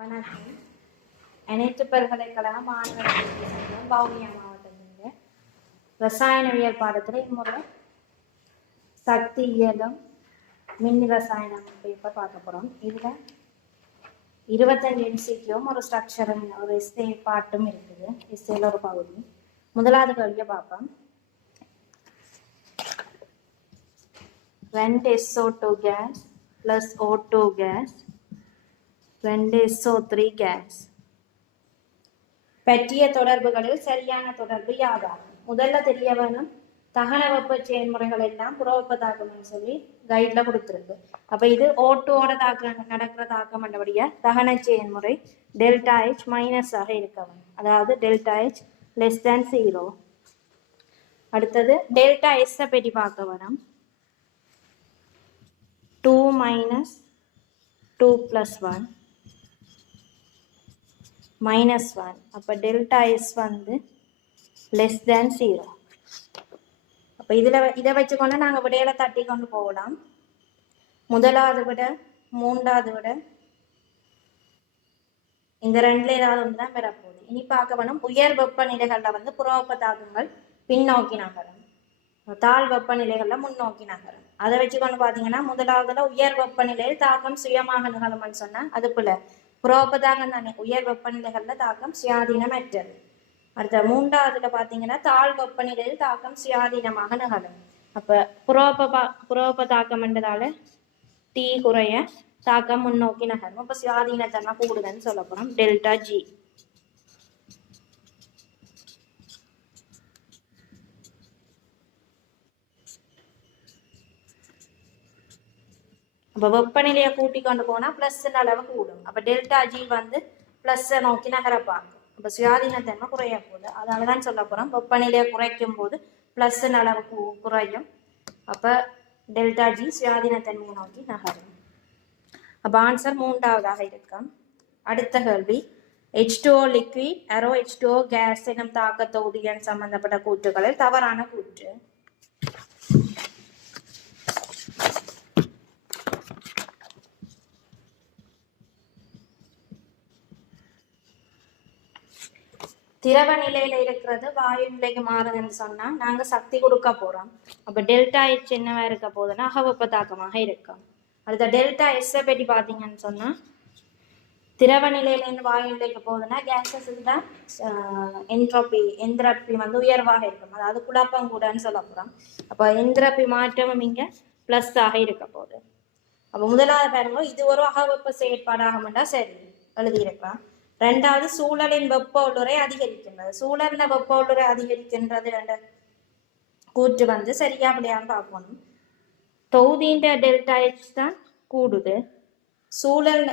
வணக்கம். அனைத்து பல்கலைக்கழக மாணவர்கள் வவுனியா மாவட்டத்தில் ரசாயனவியல் பாடத்தில் இம்முறை சக்தி இயலும் மின் ரசாயனம் பேப்பர் பார்க்க போகிறோம். இதில் 25 MCQம் ஒரு ஸ்ட்ரக்சரும் ஒரு எஸ்ஏ பாட்டும் இருக்குது. எஸ்ஏல ஒரு பகுதி. முதலாவது கேள்வியை பார்ப்போம். 2 SO2 gas plus O2 gas 2 SO3 gas பற்றிய தொடர்புகளில் சரியான தொடர்பு யாதாகும்? முதல்ல தெரிய வேணும் தகன வெப்ப செயல்முறைகள் எல்லாம் புறவெப்ப தாக்கம்னு சொல்லி கைட்ல கொடுத்துருக்கு. அப்ப இது ஓட்டோட தாக்கம் நடக்கிற தாக்கம் என்றபடியா தகன செயல்முறை டெல்டா H மைனஸ் ஆக இருக்கணும். அதாவது டெல்டா H லெஸ் தேன் 0. அடுத்தது டெல்டா S பற்றி பார்க்க வேணும். 2 minus 2 plus 1 minus 1. அப்போ டெல்டா எஸ் வந்து லெஸ் தேன் 0. அப்போ இதை வச்சுக்கொண்டு நாங்கள் விடையில தட்டி கொண்டு போகலாம். முதலாவது விட மூன்றாவது விட இந்த ரெண்டுல ஏதாவது ஒன்று தான் பெறப்போகுது. இனி பார்க்க வேணும் உயர் வெப்பநிலைகளில் வந்து புறவெப்ப தாக்கங்கள் பின்னோக்கி நகரும், தாழ் வெப்பநிலைகளில் முன்னோக்கி நகரும். அதை வச்சுக்கொண்டு பார்த்தீங்கன்னா முதலாவதுல உயர் வெப்பநிலையில் தாக்கம் சுயமாக நிகழும்னு சொன்னால் அது போல புறவெப்ப தாக்கம் தானே உயர் வெப்பநிலைகள்ல தாக்கம் சுயாதீனமற்றது. அடுத்த மூன்றாவதுல பார்த்தீங்கன்னா தாழ் வெப்பநிலையில் தாக்கம் சுயாதீனமாக நிகழும். அப்ப புறவெப்ப தாக்கம் என்றதால T குறைய தாக்கம் முன்னோக்கி நகரும். அப்ப சுயாதீனத்தன்மை கூடுதல்னு சொல்ல போறோம் டெல்டா G. அப்போ வெப்பநிலையை கூட்டி கொண்டு போனால் ப்ளஸ் அளவு கூடும். அப்போ டெல்டா G வந்து ப்ளஸ்ஸை நோக்கி நகரப்பாங்க. அப்போ சுயாதீனத்தன்மை குறைய போகுது. அதனால தான் சொல்ல போகிறோம் வெப்பநிலையை குறைக்கும் போது ப்ளஸ் அளவு குறையும். அப்போ டெல்டா G சுயாதீனத்தன்மையை நோக்கி நகரும். அப்போ ஆன்சர் மூன்றாவதாக இருக்கும். அடுத்த கேள்வி H2O லிக்விட் அரோ H2O கேஸ் எனும் தாக்க தொகுதியின் சம்பந்தப்பட்ட கூற்றுகளில் தவறான கூற்று. திரவ நிலையில இருக்கிறது வாயு நிலைக்கு மாறுதுன்னு சொன்னா நாங்க சக்தி கொடுக்க போறோம். அப்ப டெல்டா H என்னவா இருக்க போகுதுன்னா அகவெப்ப தாக்கமாக இருக்கும். அடுத்த டெல்டா S பற்றி பாத்தீங்கன்னு சொன்னா திரவ நிலையில இருந்து வாயு நிலைக்கு போகுதுன்னா கேஸஸ் தான் என்ட்ரோபி வந்து உயர்வாக இருக்கும். அதாவது குழப்பம் கூடன்னு சொல்ல போறோம். அப்ப என்ட்ரோபி மாற்றமும் இங்க பிளஸ் ஆக இருக்க போகுது. அப்ப முதலாவது பாருங்க இது ஒரு அகவெப்ப செயற்பாடாகமெண்டா சரி எழுதியிருக்கலாம். ரெண்டாவது சூழலின் வெப்ப உள்ளுரை அதிகரிக்கின்றது. சூழல்ல வெப்ப உள்ளுரை அதிகரிக்கின்றது என்ற கூற்று வந்து சரியா அப்படியான்னு பார்க்கணும். தொகுதியின் டெல்டா H தான் கூடுது. சூழல்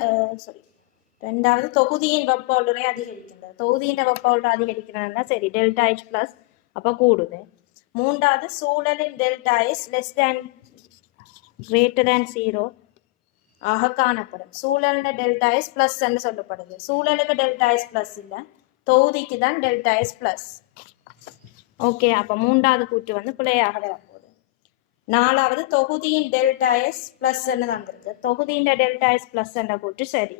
ரெண்டாவது தொகுதியின் வெப்ப உள்ளுரை அதிகரிக்கின்றது. தொகுதியின் வெப்ப உள்ளுரை அதிகரிக்கிறதுனா சரி டெல்டா H பிளஸ் அப்ப கூடுது. மூன்றாவது சூழலின் delta S less than greater than 0 ஆக காணப்படும். சூழல்ல டெல்டா S பிளஸ் என்று சொல்லப்படுது. சூழலுக்கு டெல்டா S பிளஸ் இல்லை, தொகுதிக்கு தான் டெல்டா S பிளஸ். ஓகே, அப்ப மூன்றாவது கூற்று வந்து பிழையாக வரப்போகுது. நாலாவது தொகுதியின் டெல்டா S பிளஸ் என்று வந்திருக்கு. தொகுதியின் டெல்டா S பிளஸ் என்ற கூற்று சரி.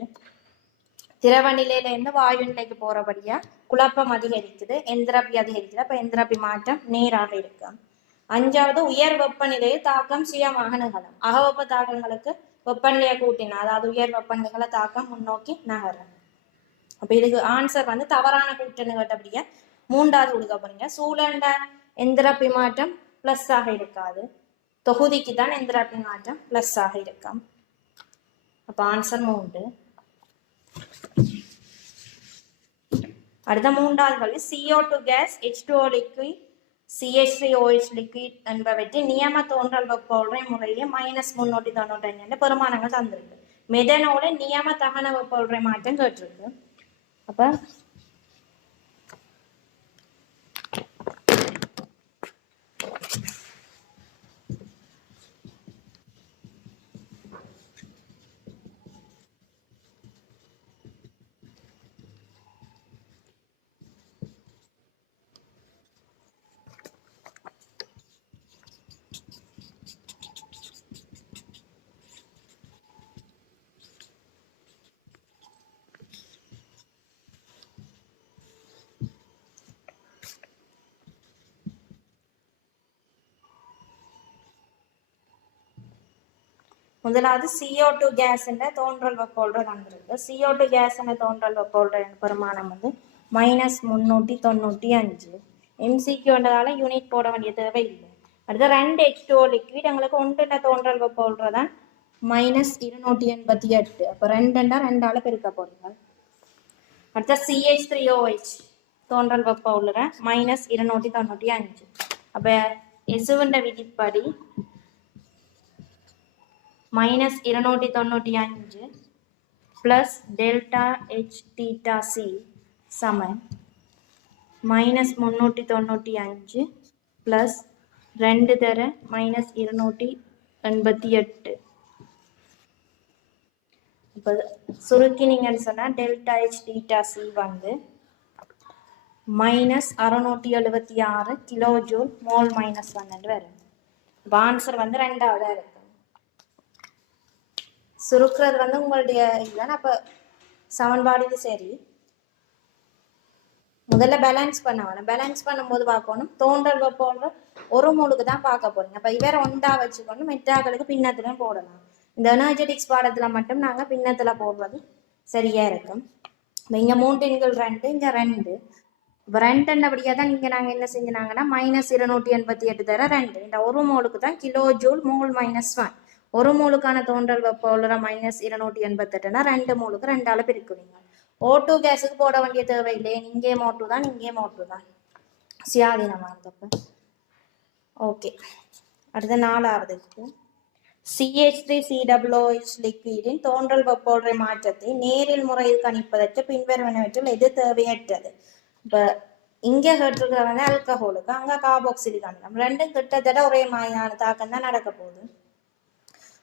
திரவ நிலையில இருந்து வாயு நிலைக்கு போறபடியா குழப்பம் அதிகரிக்குது, எந்திரப்பி அதிகரிக்குது. அப்ப எந்திரப்பி மாற்றம் நேராக இருக்கு. அஞ்சாவது உயர் வெப்பநிலையில் தாக்கம் சுயமாக நிகழும். அகவெப்ப தாக்கங்களுக்கு வெப்பநிலையை கூட்டினா அதாவது உயர் வெப்பநிலைகளை தாக்கம் முன்னோக்கி நகரும். அப்ப இதுக்கு ஆன்சர் வந்து தவறான கூற்றுன்னு கேட்டபடியா மூன்றாவது கொடுக்க போறீங்க. சூழண்ட எந்திரப்பி மாற்றம் பிளஸ் ஆக இருக்காது, தொகுதிக்கு தான் எந்திரப்பி மாற்றம் பிளஸ் ஆக இருக்கும். அப்ப ஆன்சர் 3. அடுத்த மூன்றாவது கேள்வி CO2 case H2O liquid CH3OH liquid என்பவற்றை நியம தோன்றல் வெப்ப உள்ளுரை முறையே -395 பெருமானங்கள் தந்திருக்கு. மெதனோட நியம தகன வெப்ப உள்ளுரை மாற்றம் கேட்டிருக்கு. அப்ப முதலாவது CO2 கேஸ் தோன்றல் வெப்போல்ற தந்திருக்கு. CO2 கேஸ் தோன்றல் வெப்போல்ற பெருமானம் வந்து -395. MCQன்றதால யூனிட் போட வேண்டிய தேவை இல்லை. அடுத்து 2 H2O லிக்விட் எங்களுக்கு ஒன்றுன தோன்றல் வெப்போல்றதான் -288. அப்போ 2 2ஆல பெருக்க போறீங்க. அடுத்த CH3OH தோன்றல் வெப்போல்ற -295. அப்ப எசுவண்ட விதிப்படி -295 plus delta H theta C சமன் -395 பிளஸ் 2 தர -288. இப்போ சுருக்கினீங்கன்னு சொன்னால் டெல்டா H தீட்டா C வந்து -676 கிலோ ஜூல் மோல் -1 வரும். இப்போ ஆன்சர் வந்து 2ஆவதா இருக்கு. சுருக்கிறது வந்து உங்களுடைய இல்லைன்னா அப்போ சமன்பாடுக்கு சரி. முதல்ல பேலன்ஸ் பண்ண வேணும். பேலன்ஸ் பண்ணும்போது பார்க்கணும் தோன்றல் வெப்போல்ற ஒரு மூலுக்கு தான் பார்க்க போறீங்க. அப்போ இவரை ஒன்றா வச்சுக்கொண்டு மெட்டாக்களுக்கு பின்னத்துலையும் போடலாம். இந்த எனர்ஜெட்டிக்ஸ் பாடத்துல மட்டும் நாங்கள் பின்னத்துல போடுறது சரியா இருக்கும். இங்கே 3 எண்கள் 2, இங்கே 2. இப்போ 2 அப்படியா தான் இங்கே நாங்கள் என்ன செஞ்சினாங்கன்னா -288 தர 2. இந்த ஒரு மோலுக்கு தான் கிலோ ஜூல் மோல் -1. ஒரு மூலுக்கான தோன்றல் வெப்போல்ற -288னா 2 மூலுக்கு 2ஆல பிரிக்கிறீங்க. O2 கேஸுக்கு போட வேண்டிய தேவை இல்லையே. இங்கேயும் O2 தான், இங்கேயும் O2 தான். சுயாதீனமானதப்ப. ஓகே, அடுத்த 4ஆவதுக்கு CH3COOH லிக்விடின் தோன்றல் வெப்போல்ற மாற்றத்தை நேரில் முறையில் கணிப்பதற்கு பின்வருவனவற்றில் எது தேவையற்றது? இப்போ இங்கே கேட்டிருக்கிற வந்து ஆல்கஹோலுக்கு, அங்கே கார்பாக்சிலிக் அமிலம். ரெண்டும் கிட்டத்தட்ட ஒரே மாதிரியான தாக்கம் தான் நடக்க போகுது.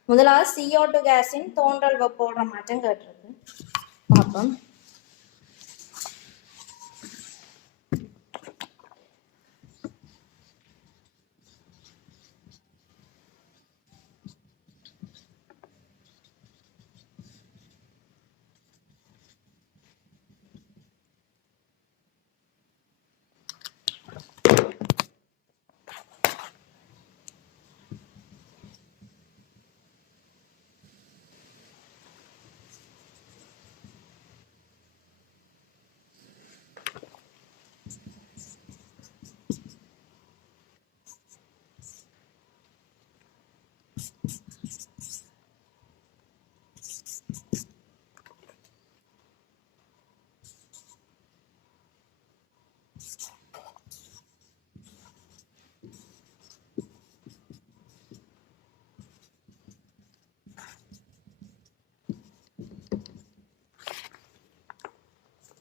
முதலாவது CO2 கேஸின் தோன்றல் வெப்போல்ற மாற்றம் கேட்டிருக்கு. பார்ப்போம்.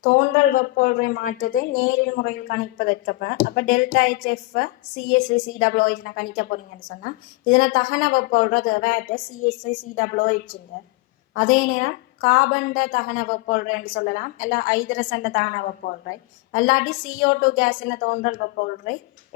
தோன்றல் வெப்போல்ற மாற்றத்தை நேரில் முறையில் கணிப்பதற்கு அப்போ டெல்டா HF CH3COOH கணிக்க போறீங்கன்னு சொன்னால் இதில் தகன வெப்போல்ற தேவை CH3COOH. அதே நேரம் கார்பன் தகன வெப்போல்றன்னு சொல்லலாம், எல்லா ஹைட்ரஜன் தகன வெப்போல்றை, அல்லாட்டி CO2 கேஸ் தோன்றல் வெப்போல்றை,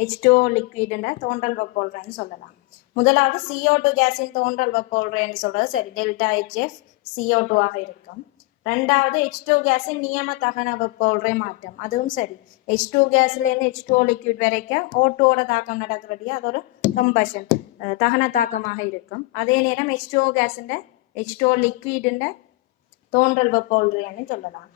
H2O லிக்விட் தோன்றல் வெப்போல்றன்னு சொல்லலாம். முதலாவது CO2 கேஸின் தோன்றல் வெப்போல்றன்னு சொல்றது சரி, டெல்டா HF CO2 ஆக இருக்கும். ரெண்டாவது H2 கேஸின் நியம தகன வெப்போல்ற மாற்றம், அதுவும் சரி. H2 கேஸ்லேருந்து H2O லிக்விட் வரைக்கும் O2ஓட தாக்கம் நடக்கிறபடியே அது ஒரு கம்பஷன் தகன தாக்கமாக இருக்கும். அதே நேரம் H2O கேஸின் H2O லிக்விட் தோன்றல் வெப்போல்றன்னு சொல்லலாம்.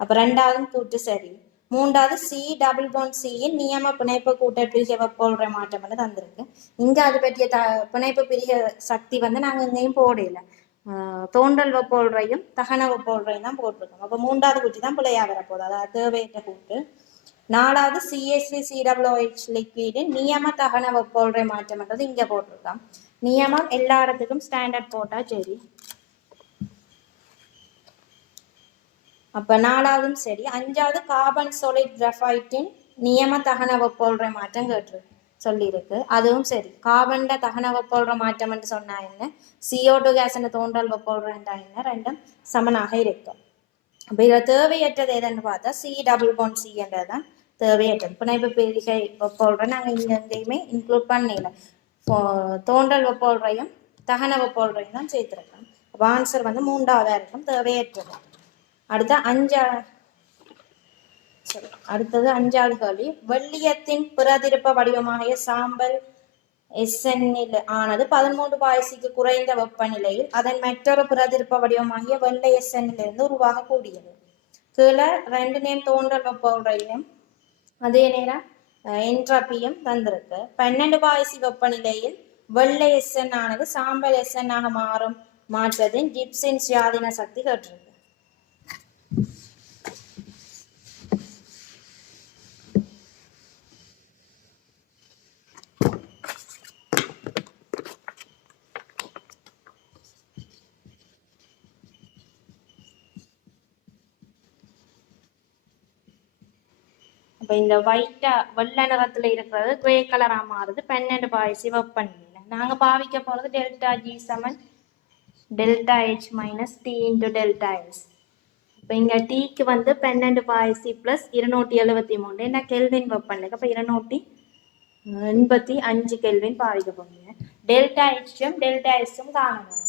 அப்போ ரெண்டாவது கூட்டு சரி. மூன்றாவது C∪C நியம பிணைப்பு கூட்டல் பிரிகை வெப்போல்ற மாற்றம் வந்து தந்திருக்கு. இங்கே அது பற்றிய பிணைப்பு பிரிகை சக்தி வந்து நாங்கள் இங்கேயும் போடல. தோன்றல் வெப்போல்றையும் தகன வெப்போல்றையும் தான் போட்டிருக்கோம். அப்போ மூன்றாவது கூட்டி தான் பிள்ளையா வரப்போகுது, அதாவது தேவையற்ற கூட்டு. நாலாவது CH3COOH லிக்விடின் நியம தகன வெப்போல்றை மாற்றம்ன்றது இங்கே போட்டிருக்கோம். நியமம் எல்லா இடத்துக்கும் ஸ்டாண்டர்ட் போட்டா சரி. அப்போ நாலாவதும் சரி. அஞ்சாவது கார்பன் சாலிட் கிராஃபைட்டின் நியம தகன வெப்போல்றை மாற்றம் கேட்டிருக்கு சொல்லியிருக்கு, அதுவும் சரி. கார்பன் தகன வெப்போல்ற மாற்றம் என்று சொன்னா என்ன, CO2 கேஸ் தோன்றல் வெப்போல்ற என்ன, ரெண்டும் சமனாக இருக்கும். அப்போ இதில் தேவையற்றது எதுன்னு பார்த்தா C∪C என்றதுதான் தேவையற்றது. பிணைப்பு பிரிகை வெப்போல்ற நாங்கள் இங்கே எங்கேயுமே இன்க்ளூட் பண்ணல. தோன்றல் வெப்போல்றையும் தகன வெப்போல்றையும் தான் சேர்த்துருக்கோம். அப்போ ஆன்சர் வந்து மூன்றாவதாக இருக்கும், தேவையற்றது. அடுத்தது அஞ்சாவது கேள்வி. வெள்ளியத்தின் பிரதிருப்ப வடிவமாகிய சாம்பல் SN ஆனது 13 பாய்சிக்கு குறைந்த வெப்பநிலையில் அதன் மற்றொரு பிரதிருப்ப வடிவமாகிய வெள்ளை SN உருவாகக்கூடியது. கீழே 2 நேம் தோன்றல் வெப்ப உரையும் அதே நேரம் என்ட்ராப்பியும் தந்திருக்கு. 12 பாய்சி வெப்பநிலையில் வெள்ளை SN ஆனது சாம்பல் SN ஆக மாற்றத்தின் கிப்ஸின் சுயாதீன சக்தி கேட்டிருக்கு. இந்த ஒயிட்டா வெள்ளை நிறத்துல இருக்கிறது கிரே கலரா மாறுது 12 பாய்சி வெப்பநிலையில. நாங்க பாவிக்க போறது டெல்டா G சமன் delta H minus T into delta S. இப்போ இங்க Tக்கு வந்து 12 பாய்சி பிளஸ் 273 என்ன கெல்வின் வெப்பநிலை. அப்ப 285 கெல்வின் பாவிக்க போறீங்க. டெல்டா Hம் டெல்டா Sம் காணணும்.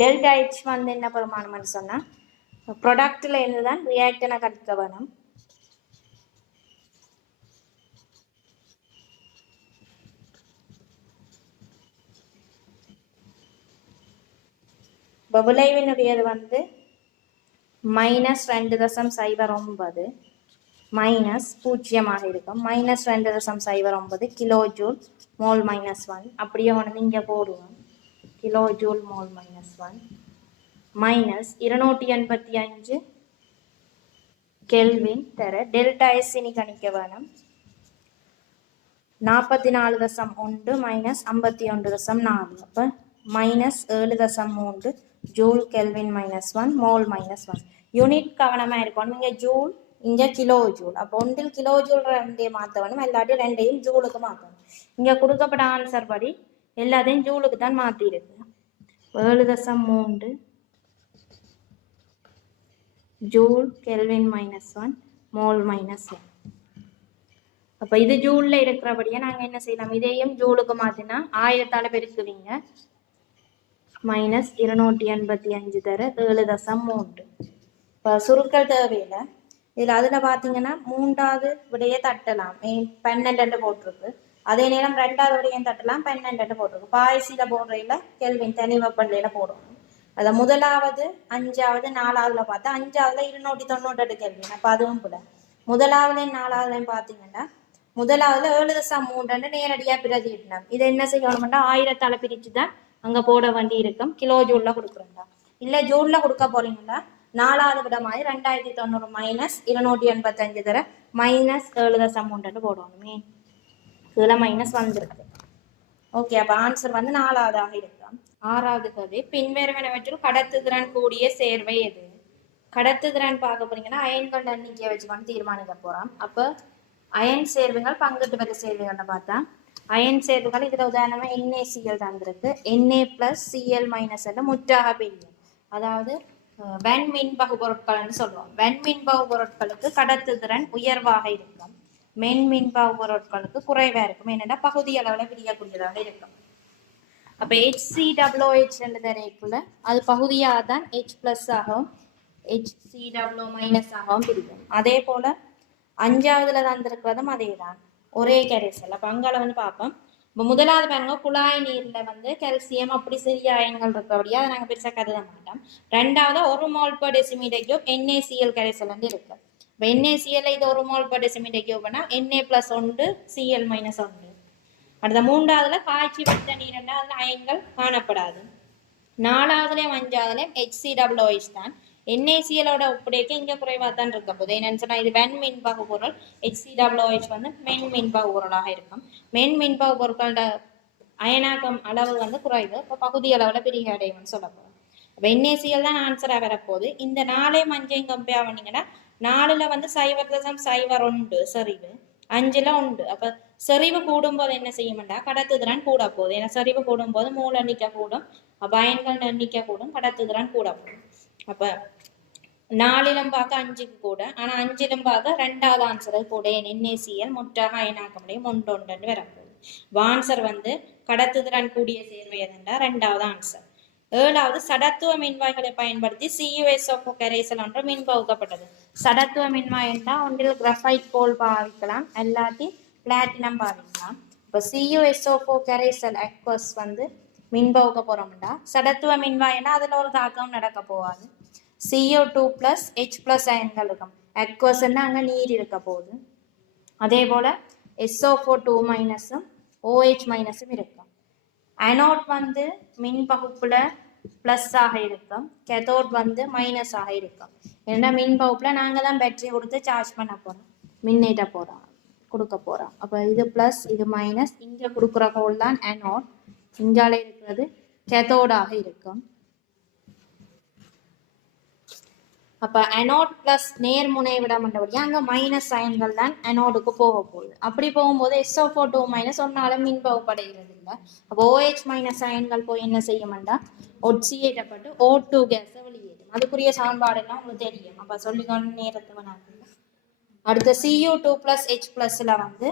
டெல்டா H வந்து என்ன பெருமானம்னு சொன்னா ப்ராடக்ட்ல இருந்துதான் ரியாக்டனை கற்க வேணும். விளைவினுடையது வந்து -2.09 மைனஸ் 0 இருக்கும். -2.09 கிலோ ஜூல் மோல் -1 அப்படியே ஒன்று இங்கே போடுவோம். Kilo joule mole -1 minus 285 kelvin தர டெல்டா S இனி கணிக்க வேணும். 44.1 மைனஸ் 51.4 அப்போ -7.3 ஜூல் கெல்வின் -1 மோல் -1. யூனிட் கவனமாக இருக்கணும். இங்கே ஜூல் இங்கே கிலோ ஜூல். அப்போ ஒன்றில் கிலோ ஜூல் ரெண்டையும் மாற்ற வேணும், எல்லாத்தையும் ரெண்டையும் ஜூலுக்கு மாற்றணும். இங்கே கொடுக்கப்பட்ட ஆன்சர் படி எல்லாத்தையும் ஜூலுக்கு தான் மாற்றிருக்கு. 7.3 ஜூல் கெல்வின் -1 மோல் -1. அப்போ இது ஜூலில் இருக்கிறபடியே நாங்கள் என்ன செய்யலாம், இதையும் ஜூலுக்கு மாற்றினா 1000ஆல் பெருக்குவீங்க. -285 தர 7.3. இப்போ சுருக்கல் தேவையில்லை. இதில் அதில் பார்த்தீங்கன்னா 3வது விடையை தட்டலாம், 12 போட்டிருக்கு. அதே நேரம் 2வது விடையும் தட்டலாம், 12 போட்டிருக்கு. பாய்சியில் போடுறையில் கெல்வின் தனி வெப்பநிலையில் போடணும். அதில் 1வது 5வது 4வதுல பார்த்தா 5வதுல 298 கெல்வின். அப்போ அதுவும் கூட 1வதுலையும் 4வதுலையும் பார்த்தீங்கன்னா 1வதுல 7.3 நேரடியாக பிரதியிடலாம். இதை என்ன செய்யணும்னா 1000ஆல் பிரித்து தான் அங்கே போட வேண்டி இருக்கும். கிலோ ஜூலில் கொடுக்குறோம்டா. இல்லை ஜூலில் கொடுக்க போறீங்களா 4வது விடமாதிரி 2090 மைனஸ் 285 தர -7.3 போடணுமே. இதில் மைனஸ் வந்துருக்கு. ஓகே, அப்போ ஆன்சர் வந்து 4வதாக இருக்கும். 6வது கதை பின்வருவனவற்றில் கடத்துதிறன் கூடிய சேர்வை எது? கடத்துதிறன் பார்க்க போறீங்கன்னா அயன்கள் எண்ணிக்கையை வச்சுக்கொண்டு தீர்மானிக்க போறோம். அப்போ அயன் சேர்வுகள் பங்கீட்டு வரை சேர்வுகள்னு பார்த்தா அயன் சேர்வுகள் இதில் உதாரணமாக NaCl தந்திருக்கு. Na+Cl- முற்றாக பிரியும். அதாவது வெண்மின்பகு பொருட்கள்னு சொல்லுவோம். வெண்மின்பகு பொருட்களுக்கு கடத்துதிறன் உயர்வாக இருக்கும், மென்மின்பகு பொருட்களுக்கு குறைவா இருக்கும். என்னென்னா பகுதி அளவில் பிரியக்கூடியதாக இருக்கும். அப்போ HCOH தரைக்குள்ள அது பகுதியாக தான் H+ ஆகவும் HCOO- ஆகவும் பிரிக்கும். அதே போல 5வதுல தந்திருக்கிறதும் அதே தான், ஒரே கரைசல். அப்போ அங்கால வந்து பார்ப்போம். இப்போ 1வது பாருங்க, குழாய் நீர்ல வந்து கால்சியம் அப்படி சிறிய அயன்கள் இருக்கிறபடியா அதை நாங்கள் பெருசாக கருத மாட்டோம். 2வது 1 mole per decimeter cube NaCl கரைசல் வந்து இருக்கு. இப்போ NaCl இது 1 மோல் per decimeter cube பண்ணா Na+1 Cl- 1. அடுத்த 3வதுல காய்ச்சி விட்ட நீர்னா அதில் அயன்கள் காணப்படாது. 4வதுலையும் 5வதுலையும் HCOH தான். NaCl ஒப்படைக்க இங்கே குறைவாக தான் இருக்க போது. என்னன்னு சொன்னால் இது வெண்மின்பகு பொருள், HCOH வந்து மென்மின்பகு பொருளாக இருக்கும். மென்மின்பகு பொருட்களோட அயனாக்கம் அளவு வந்து குறைவு, இப்போ பகுதி அளவில் பெரிய அடையும்னு சொல்ல போகிறோம். அப்போ NaCl தான் ஆன்சராக வரப்போகுது. இந்த 4 5 கம்பேர் பண்ணிங்கன்னா 4ல் வந்து 0.01 செறிவு, 5ல் 1. அப்போ செறிவு கூடும்போது என்ன செய்யும்டா கடத்துதிறன் கூட போகுது. ஏன்னா செறிவு கூடும்போது மூல எண்ணிக்கை கூடும், அப்போ அயன்கள் எண்ணிக்கை கூடும், கடத்துதிறன் கூட போகும். அப்போ 4லும் பார்க்க 5க்கு கூட, ஆனால் 5லும் பார்க்க 2வது ஆன்சரை கூட NaCl முற்றாக அயனாக்க முடியும் 1 வரப்போகுது. ஆன்சர் வந்து கடத்துதிறன் கூடிய சேர்வை எதுண்டா 2வது ஆன்சர். 7வது சடத்துவ மின்வாய்களை பயன்படுத்தி CuSO4 கரைசல் ஒன்று மின்பகுக்கப்பட்டது. சடத்துவ மின்வாய் என்றால் ஒன்றில் கிராஃபைட் போல் பாவிக்கலாம், எல்லாத்தையும் பிளாட்டினம் பாவிக்கலாம். இப்போ அப்போ CuSO4 கரைசல் அக்வஸ் வந்து மின்பகுக்க போறோம்டா சடத்துவ மின்வாயனா அதுல ஒரு தாக்கம் நடக்க போகாது. CO2 plus H plus அயன்கள் இருக்கும். அக்வஸ்ன்னா அங்க நீர் இருக்க போகுது. அதே போல SO4 2 மைனஸும் OH மைனஸும் இருக்கும். அனோட் வந்து மின் பகுப்புல பிளஸ் ஆக இருக்கும், கேத்தோட் வந்து மைனஸ் ஆக இருக்கும். ஏன்னா மின் பகுப்புல நாங்க தான் பேட்டரி கொடுத்து சார்ஜ் பண்ண போறோம், மின்னேற்ற போறோம், கொடுக்க போறோம். அப்ப இது பிளஸ் இது மைனஸ், இங்க கொடுக்குற ஹோல் தான் அனோட், இங்கால இருக்கிறது கேத்தோடாக இருக்கும். அப்ப அனோட் பிளஸ் நேர்முனை விட மண்டபடியா அங்க மைனஸ் அயன்கள் தான் அனோடுக்கு போக போகுது. அப்படி போகும்போது SO4 2 மைனஸ் ஒன்னால மின் பகுப்படைகிறது இல்லை. அப்போ OH மைனஸ் அயன்கள் போய் என்ன செய்யும்டா ஒட்சியேற்றப்பட்டு O2 கேஸை வெளியேறும். அதுக்குரிய சமன்பாடு எல்லாம் உங்களுக்கு தெரியும். அப்ப சொல்லிக்கொண்டு நேரத்துக்கு நான் அடுத்த Cu2 plus H plusல வந்து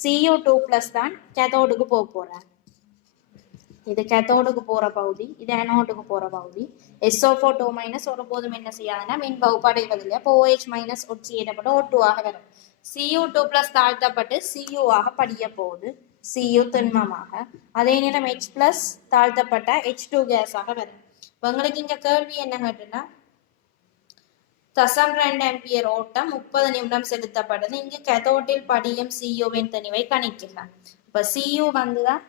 Cu2 plus தான் கேத்தோடுக்கு போக போறேன். இது கேத்தோடுக்கு போற பகுதி, இது அனோடுக்கு போற பகுதி. SO4 2 மைனஸ் ஒருபோதும் என்ன செய்யாதுன்னா மின் பகுப்படைவதில்லை. அப்போ OH மைனஸ் ஒட்சியேற்றப்பட்டு O2 ஆக வரும். Cu2 plus தாழ்த்தப்பட்டு Cu ஆக படிய போகுது, Cu திண்மமாக. அதே நேரம் H plus தாழ்த்தப்பட்ட H2 கேஸாக வரும். உங்களுக்கு இங்க கேள்வி என்ன கேட்டுன்னா 0.2 ஆம்பியர் ஓட்டம் 30 நிமிடம் செலுத்தப்படுது. இங்கு கேத்தோட்டில் படியும் Cuவின் தனிவை கணிக்கலாம். இப்ப Cu வந்துதான்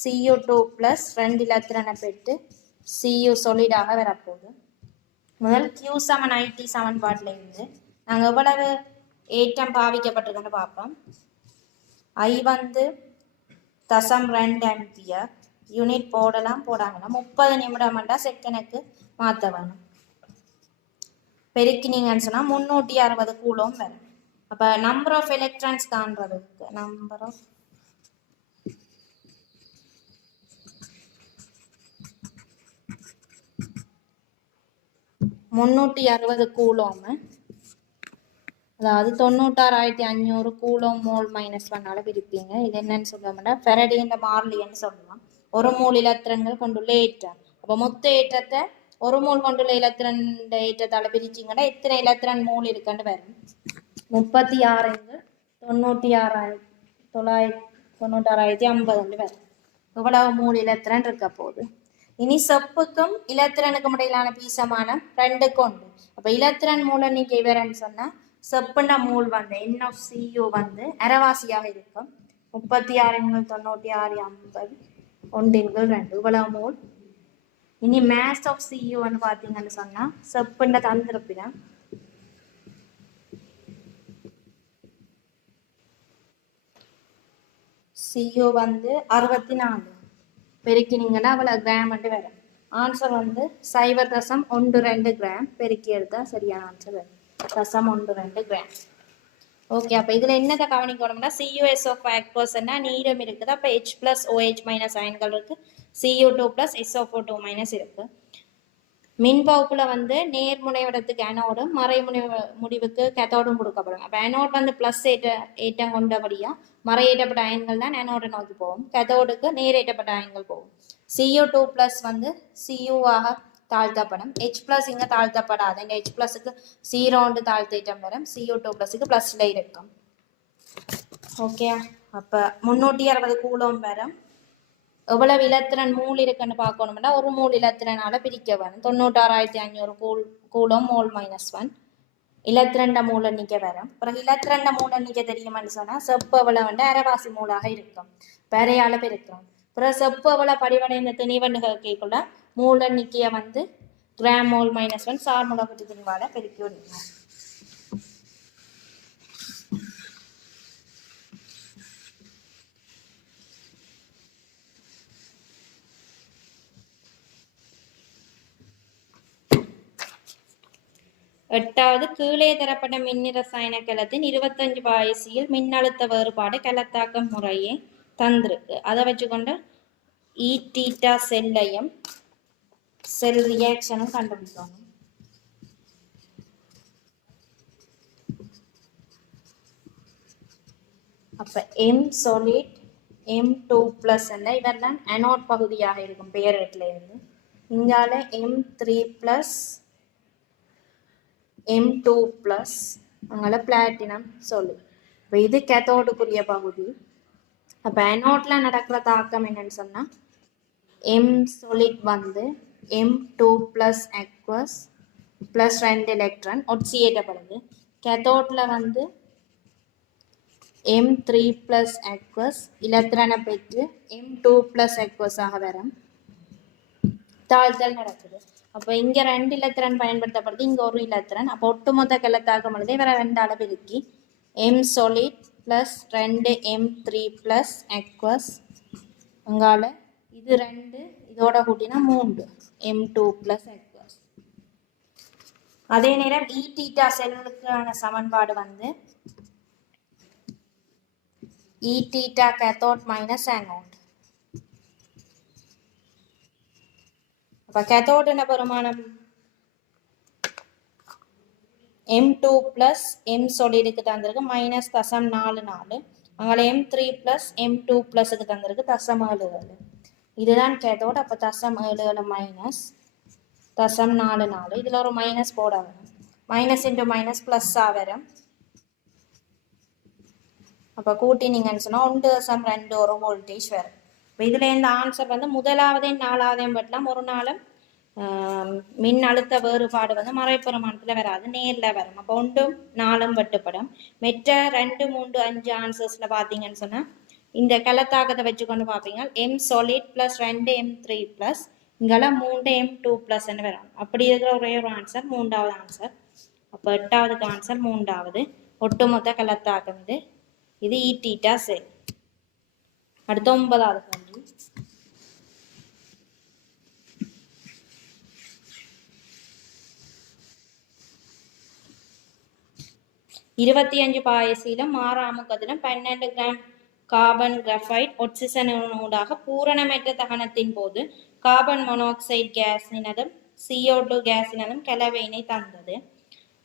Cu2 பிளஸ் 2 இலத்திரனை பெற்று Cu சொலிடாக வரப்போகுது. முதல் Q சமன் IT சமன்பாட்டில் இருந்து நாங்கள் எவ்வளவு ஏற்றம் பாவிக்கப்பட்டிருக்குன்னு பார்ப்போம். I வந்து 0.2 ஆம்பியர், யூனிட் போடலாம் போடாங்கலாம், 30 நிமிடம்டா செகண்டுக்கு மாற்ற வேணும். பெருக்கினீங்கன்னு சொன்னா 360 கூலோம் வரும். அப்ப நம்பர் ஆஃப் எலக்ட்ரான்ஸ் காண்றதுக்கு நம்பர் ஆஃப் 360 கூலோம், அதாவது 96,500 கூலோம் மோல் மைனஸ் 1 பிரிப்பீங்க. இது என்னன்னு சொல்லுவோம்னா ஃபெரடே இந்த மாறிலின்னு சொல்லலாம். ஒரு மோல் இலத்திரன்கள் கொண்டுள்ள ஏற்றம். அப்ப மொத்த ஏற்றத்தை ஒரு மோல் கொண்டுள்ள இலத்திரன் ஏற்றத்தால பிரிச்சிங்கன்னா எத்தனை இலத்திரன் மோல் இருக்குன்னு வரும். 36,996,950 வரும். இவ்வளவு மோல் இலத்திரன் இருக்க போகுது. இனி செப்புக்கும் இலத்திரனுக்கும் இடையிலான பீசமானம் 2க்கு 1. அப்ப இலத்திரன் மூல எண்ணிக்கை வேறன்னு சொன்னா செப்புண்ட மூல் வந்து NF(Cu) வந்து அரைவாசியாக இருக்கும். 36,996,50 1/2 இவ்வளவு மூல். இனி மாஸ் ஆஃப் Cu பாத்தீங்கன்னு சொன்னா செப்புண்ட தந்திருப்பிடம் Cu வந்து 64 பெருக்கினீங்கன்னா அவ்வளவு கிராம் வரும். ஆன்சர் வந்து 0.12 கிராம் பெருக்கி எடுத்தா சரியான ஆன்சர் வரும். 0.12 கிராம். ஓகே, அப்ப இதுல என்னத்தை கவனிக்கணும்னா CuSO4 நீரம் இருக்குது. அப்ப H plus OH மைனஸ் அயன்கள் இருக்கு. Cu2 plus SO4 2 மைனஸ் இருக்கு. மின்பகுப்புல வந்து நேர்முனை விடத்துக்கு அனோடும் மறைமுனை முடிவுக்கு கேத்தோடும் கொடுக்கப்படும். அப்ப அனோட் வந்து பிளஸ் ஏற்றம் கொண்டபடியா மறையேற்றப்பட்ட அயன்கள் தான் அனோட நோக்கி போகும், கேத்தோடுக்கு நேரேற்றப்பட்ட அயன்கள் போகும். Cu2 பிளஸ் வந்து Cu ஆக தாழ்த்தப்படும். H பிளஸ் இங்க தாழ்த்தப்படாது. இந்த H பிளஸுக்கு 0 தாழ்த்தேற்றம் வரும். Cu2 பிளஸுக்கு பிளஸ்ல இருக்கும். ஓகே, அப்ப 360 கூலோம் வரும். எவ்வளவு இலத்திரன் மூல் இருக்குன்னு பார்க்கணும்னா ஒரு மூல் இலத்திரனால பிரிக்க வேணும். 96,500 கூலோம் மோல் மைனஸ் 1 இலத்திரண்ட மூல எண்ணிக்கை வரும். பிறகு இலத்திரண்ட மூல எண்ணிக்கை தெரியுமான்னு சொன்னா செப்பு எவ்வளவு வந்து அரைவாசி மூலாக இருக்கும், பெரையால பெருக்கிறோம். பிறகு செப்பு எவ்வளவு படிவடைந்த திணிவண்டுகள் கேட்கல மூல எண்ணிக்கையை வந்து கிராம் மோல் மைனஸ் 1 சார் மூலகட்டு திணிவால பெருக்கி விடுவோம். எட்டாவது, கீழே தரப்பட்ட மின் ரசாயன கலத்தின் 25 பாயசியில் மின்னழுத்த வேறுபாடு கலத்தாக்கம் முறையே தந்திருக்கு. அதை வச்சுக்கொண்டு ஈட்டீட்டா செல்லையும் செல் ரியாக்ஷனும் கண்டுபிடிக்கணும். அப்ப எம் சாலிட் M2 பிளஸ் இவர் தான் அனோட் பகுதியாக இருக்கும் பெயரிடல இருந்து. இங்கால M3 பிளஸ் M2 பிளஸ் அங்கால பிளாட்டினம் சொல்லு. இப்போ இது கேத்தோடுக்குரிய பகுதி, அப்போ அனோட்டில் நடக்கிற தாக்கம் என்னன்னு சொன்னால் எம் solid வந்து M2 plus aqueous plus 2 electron ஒட்சியேற்றப்படுது. கேத்தோட்டில் வந்து M3 ப்ளஸ் aqueous எலக்ட்ரானை பெற்று M2 ப்ளஸ் aqueous ஆக வரும் தாழ்த்தல் நடக்குது. அப்போ இங்கே 2 இலத்திரன் பயன்படுத்தப்படுது, இங்கே ஒரு இலத்திரன். அப்போ ஒட்டுமொத்த கலத்தாக்கம் எழுதி வேற 2 அளவு இருக்கு. M solid plus 2 M3 plus aqueous அங்கால இது 2 இதோட கூட்டினா 3 M2 ப்ளஸ் aqueous. அதே நேரம் E தீட்டா செல்லுக்கான சமன்பாடு வந்து E theta cathode minus anode. அப்போ கேத்தோடின பெருமானம் M2 ப்ளஸ் M solidக்கு தந்திருக்கு -0.44. அங்கே M3 ப்ளஸ் M2 ப்ளஸுக்கு தந்திருக்கு 0.77. இதுதான் கேத்தோட். அப்போ 0.77 மைனஸ் 0.44. இதில் ஒரு மைனஸ் போட வரும். மைனஸ் இன்ட்டு மைனஸ் ப்ளஸ்ஸாக வரும். அப்போ கூட்டினீங்கன்னு சொன்னால் 1.2 ஒரு வோல்டேஜ் வரும். இப்போ இதில் இந்த ஆன்சர் வந்து முதலாவதையும் நாலாவதையும் பட்டலாம். ஒரு நாளும் மின் அழுத்த வேறுபாடு வந்து மறைப்பெருமானத்தில் வராது, நேரில் வரும். அப்போ 1 4 வெட்டுப்படும். மெற்ற 2 3 5 ஆன்சர்ஸில் பார்த்தீங்கன்னு சொன்னால் இந்த கலத்தாக்கத்தை வச்சுக்கொண்டு பார்ப்பீங்க. M solid plus 2 M3 plus இங்கெல்லாம் 3 M2 ப்ளஸ்ன்னு வரும். அப்படி இருக்கிற ஒரே ஒரு ஆன்சர் 3வது ஆன்சர். அப்போ 8வதுக்கு ஆன்சர் 3வது ஒட்டுமொத்த கலத்தாக்கம் இது. இது E தீட்டா செல். அடுத்த 9வது கேள்வி. 25 பாயசீலம் 6 அமுக்கத்திலும் 12 கிராம் கார்பன் கிராஃபைட் ஒட்சிசனூடாக பூரணமற்ற தகனத்தின் போது கார்பன் மோனாக்சைடு கேஸினதும் CO2 கேஸினதும் கலவையினை தந்தது.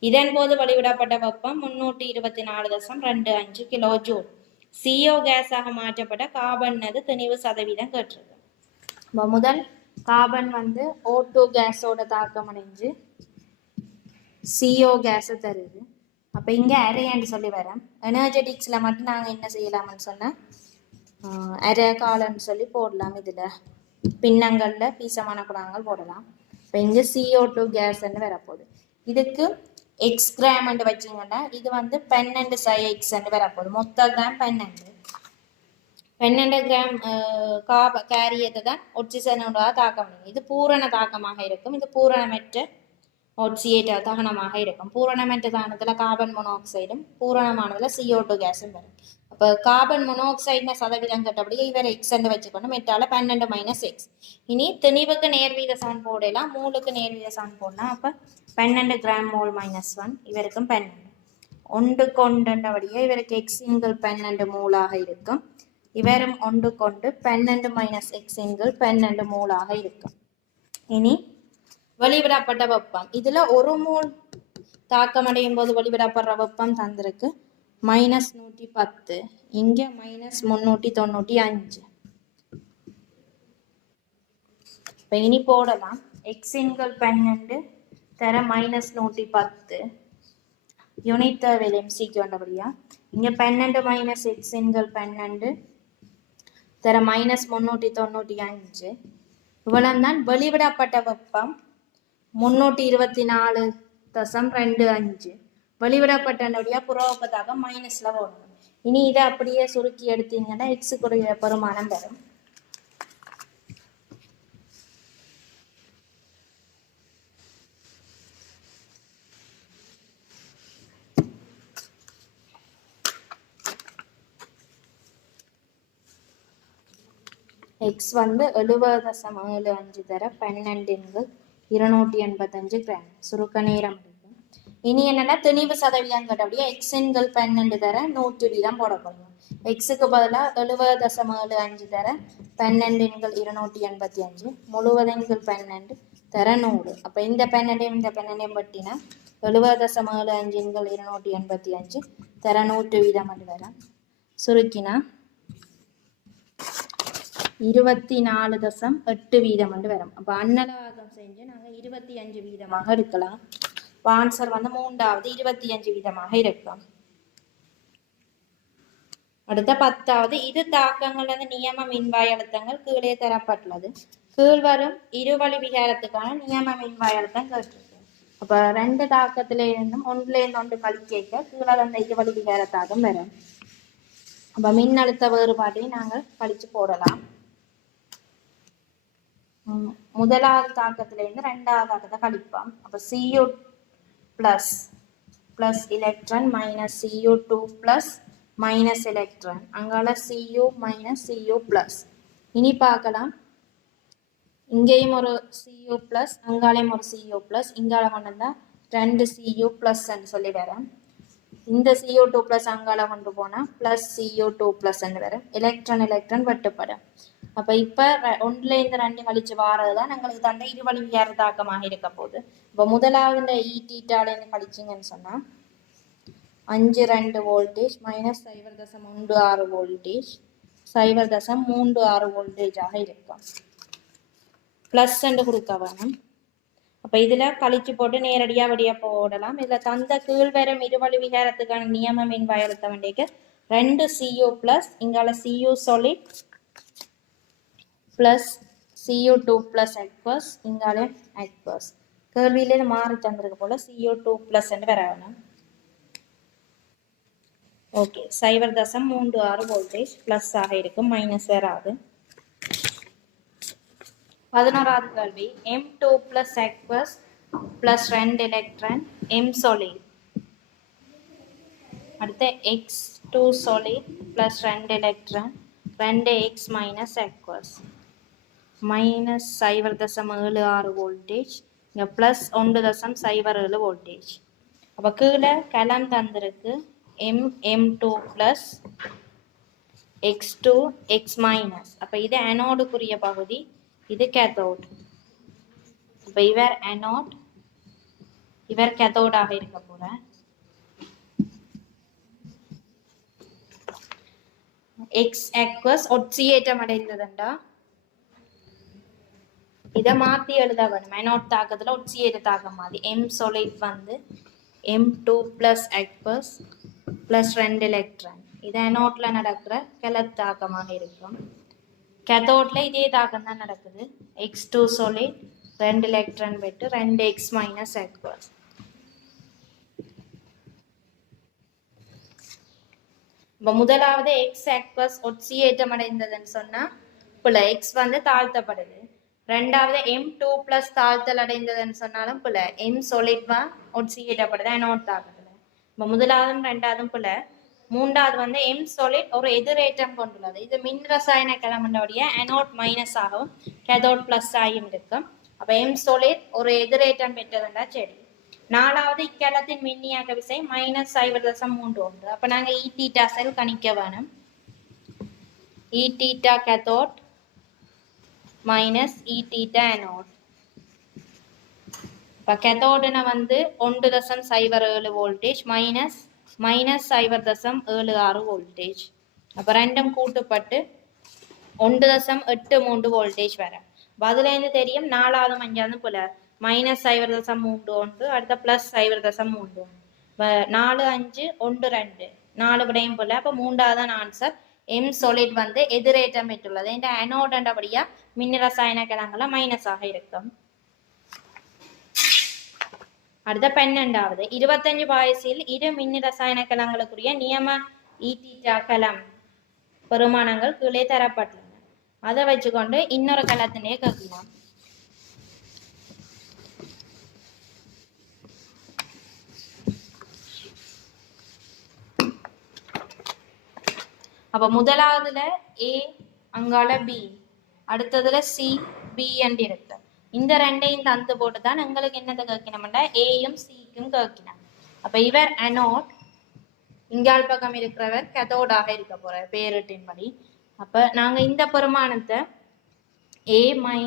இதன் போது வெளிவிடப்பட்ட வெப்பம் 324.25 கிலோ ஜூல். CO கேஸாக மாற்றப்பட்ட கார்பனது திணிவு சதவீதம் கேட்டிருக்கு. முதல் கார்பன் வந்து O2 கேஸோட தாக்கம் அடைஞ்சு CO கேஸை தருது. அப்போ இங்கே அரைன்னு சொல்லி வரேன். எனர்ஜெட்டிக்ஸில் மட்டும் நாங்கள் என்ன செய்யலாம்னு சொன்னால் அரை காலன்னு சொல்லி போடலாம். இதில் பின்னங்களில் பீசமான குணங்கள் போடலாம். இப்போ இங்கே CO2 கேஸ்ன்னு வரப்போகுது. இதுக்கு எக்ஸ் கிராம்னு வச்சிங்கன்னா இது வந்து 12 x வரப்போகுது. மொத்த கிராம் 12 கிராம் கேரியத்தை தான் ஒட்சிசனோட தாக்கம். இது பூரண தாக்கமாக இருக்கும். இது பூரணமற்ற ஒட்சியேற்ற தகனமாக இருக்கும். பூரணமற்ற தானத்தில் கார்பன் மோனாக்சைடும் பூரணமானதில் CO2 கேஸும் வரும். அப்போ கார்பன் மோனாக்சைடுன சதவீதம் கட்டபடியே இவர் எக்ஸ்ன்னு வச்சுக்கணும். மெட்டால 12 - x. இனி திணிவுக்கு நேர்வீத சமன் போடலாம், மூலுக்கு நேர்வீத சமன் போடலாம். அப்போ 12 கிராம் மோல் -1 இவருக்கும் 12 ஒன்று கொண்டுபடியே இவருக்கு எக்ஸ் இன்கள் 12 மூலாக இருக்கும். இவரும் ஒன்று கொண்டு 12 - x இன்கள் 12 மூலாக இருக்கும். இனி வெளிவிடப்பட்ட வெப்பம் இதுல ஒரு மோல் தாக்கமடையும் போது வெளிவிடப்படுற வெப்பம் தந்திருக்கு -110, இங்க -395. இப்ப இனி போடலாம். எக்ஸின்கள் 12 தர -110 யூனிட் தேவையில்லை எம்சிக்கு வந்தபடியா. இங்க 12 - எக்ஸின்கள் 12 தர -395. இவ்வளவு தான் வெளிவிடப்பட்ட வெப்பம் 324.25. வெளிவிடப்பட்டபடியா புறவெப்பத்தாக மைனஸ்ல போடணும். இனி இதை அப்படியே சுருக்கி எடுத்தீங்கன்னா எக்ஸுக்குரிய பெருமானம் வரும். எக்ஸ் வந்து 70.75 தர 12 285 கிராம். சுருக்க நேரம் இருக்கும். இனி என்னன்னா திணிவு சதவீதம் கேட்டபடியா எக்ஸின்கள் 12 தர 100 வீதம் போடப்படும். எக்ஸுக்கு பதிலாக 70.75 தர 12 285 முழுவதெண்கள் 12 தர 100. அப்போ இந்த 12 இந்த 12 பட்டினா 70.75 285 தர 100 வீதம் அது வர சுருக்கினா 24.8 வீதம் வந்து வரும். அப்போ அன்னலவாக்கம் செஞ்சு நாங்கள் 25 வீதமாக எடுக்கலாம். ஆன்சர் வந்து 3வது 25 வீதமாக இருக்கும். அடுத்த 10வது இரு தாக்கங்கள் நியம மின்வாய் அழுத்தங்கள் கீழே தரப்பட்டுள்ளது. கீழ்வரும் இருவழி விகாரத்துக்கான நியம மின்வாய் அழுத்தம் கேட்டிருக்கு. அப்ப 2 தாக்கத்தில இருந்தும் ஒன்றுல இருந்து ஒன்று கழிக்க கீழே அந்த இருவழி விகார தாக்கம் வரும். அப்ப மின்னழுத்த வேறுபாட்டையும் நாங்கள் கழிச்சு போடலாம். முதலாவது தாக்கத்தில இருந்து 2வது தாக்கத்தை கழிப்போம். அப்ப Cu plus electron minus Cu2 plus minus electron, அங்கால Cu மைனஸ் Cu பிளஸ். இனி பார்க்கலாம், இங்கேயும் ஒரு Cu பிளஸ், அங்காலையும் ஒரு Cu பிளஸ், இங்கால கொண்டு வந்தா 2 Cu பிளஸ் சொல்லி வரேன். இந்த Cu2 பிளஸ் அங்கால கொண்டு போனா பிளஸ் Cu2 பிளஸ் வரும். எலக்ட்ரான் வெட்டுப்படும். அப்ப இப்ப ஒன்றுல இந்த 2 கழிச்சு வாரதுதான் எங்களுக்கு தந்த இருவழி விகார தாக்கமாக இருக்க போகுது. இப்ப முதலாவது இந்த ஈட்டால இருந்து கழிச்சிங்கன்னு சொன்னா 5.2 வோல்டேஜ் மைனஸ் 0.16 வோல்டேஜ் 0.36 வோல்டேஜாக இருக்கும். பிளஸ் கொடுக்க வேணும். அப்ப இதுல கழிச்சு போட்டு நேரடியா வழியா போடலாம். இதுல தந்த கீழ்வரும் இருவழி விகாரத்துக்கான நியம மின்வாய் அழுத்த வேண்டிய 2 Cu பிளஸ், இங்கால Cu solid plus Cu2 plus aqueous, இங்கால அக்வஸ். கேள்வியில மாறி தந்திருக்க போல Cu2 பிளஸ் என்று வர வேணும். ஓகே, 0.36 வோல்டேஜ் பிளஸ் ஆக இருக்கும், மைனஸ் வராது. 11வது கேள்வி, M2 plus aqueous plus 2 electron M solid. அடுத்து X2 solid plus 2 electron 2X minus aqueous minus 0.76 voltage, இங்க பிளஸ் 1.07 வோல்டேஜ். அப்ப கீழே கலம் தந்திருக்கு M2 plus X2 X minus. அப்ப இது அனோடுக்குரிய பகுதி, இது கேத்தோட். அப்ப இவர் அனோட், இவர் கேத்தோடாக இருக்க போற. X அக்வஸ் ஒட்சியேற்றம் அடைந்ததுண்டா இதை மாத்தி எழுத வேணும். அனோட் தாக்கத்துல ஒட்சியேற்ற தாக்கம் மாதிரி M solid வந்து M2 plus aqueous plus 2 electron, இது அனோட்ல நடக்கிற கிளத்தாக்கமாக இருக்கும். கேத்தோட்ல இதே தாக்கம் தான் நடக்குது. X2 solid 2 எலக்ட்ரான் பெற்று 2X மைனஸ் அக்வஸ். இப்போ முதலாவது X அக்வஸ் ஒட்சியேற்றம் அடைந்ததுன்னு சொன்னா புல X வந்து தாழ்த்தப்படுது. ரெண்டாவது M2 பிளஸ் தாழ்த்தல் அடைந்ததுன்னு சொன்னாலும் புல M solid ஒட்சியேற்றப்படுது அனோட் தாக்கத்துல. இப்போ முதலாவதும் ரெண்டாவதும் புல. மூன்றாவது வந்து M solid ஒரு எதிரேற்றம் கொண்டுள்ளது. இது மின் ரசாயன கிளம்புடைய அனோட் மைனஸ் ஆகும், கேதோட் பிளஸ் ஆகியும் இருக்கும். அப்ப M solid ஒரு எதிரேற்றம் பெற்றதுண்டா சரி. நாலாவது இக்கலத்தின் மின்னியாக்க விசை மைனஸ் 0.31. அப்ப நாங்க E தீட்டா செல் கணிக்க வேணும். E theta cathode minus E theta anode. இப்ப கேத்தோடுன வந்து 1.07 வோல்டேஜ் மைனஸ் 0.76 வோல்டேஜ். அப்ப ரெண்டும் கூட்டுப்பட்டு 1.83 வோல்டேஜ் வர. அதுல இருந்து தெரியும் நாலாவது அஞ்சாவது போல மைனஸ் 0.31, அடுத்த பிளஸ் 0.31. 4 5 1 2 4 விடையும் போல. அப்ப மூன்றாவதான் ஆன்சர் M solid வந்து எதிரேற்றம் பெற்றுள்ளது. இந்த அனோடண்டபடியா மின் ரசாயன கிழங்குல மைனஸ் ஆக இருக்கும். அடுத்த 12வது 25 பாயசில் இரு மின் ரசாயன கலங்களுக்குரிய நியம ஈட்டீட்டா கலம் பெருமானங்கள் கீழே தரப்பட்டுள்ளன. அதை வச்சுக்கொண்டு இன்னொரு கலத்தினே கேட்கலாம். அப்ப முதலாவதுல A அங்கால B, அடுத்ததுல C B என்று இருக்கு. இந்த ரெண்டையும் தந்து போட்டு தான் எங்களுக்கு என்னத்தை கேட்கணும்னா ஏயும் சிக்கும் கேட்கணும். அப்ப இவர் அனோட், இங்கால் பக்கம் இருக்கிறவர் கேத்தோடாக இருக்க போறார் பேரிட்டின்படி. அப்ப நாங்க இந்த பெருமானத்தை A மை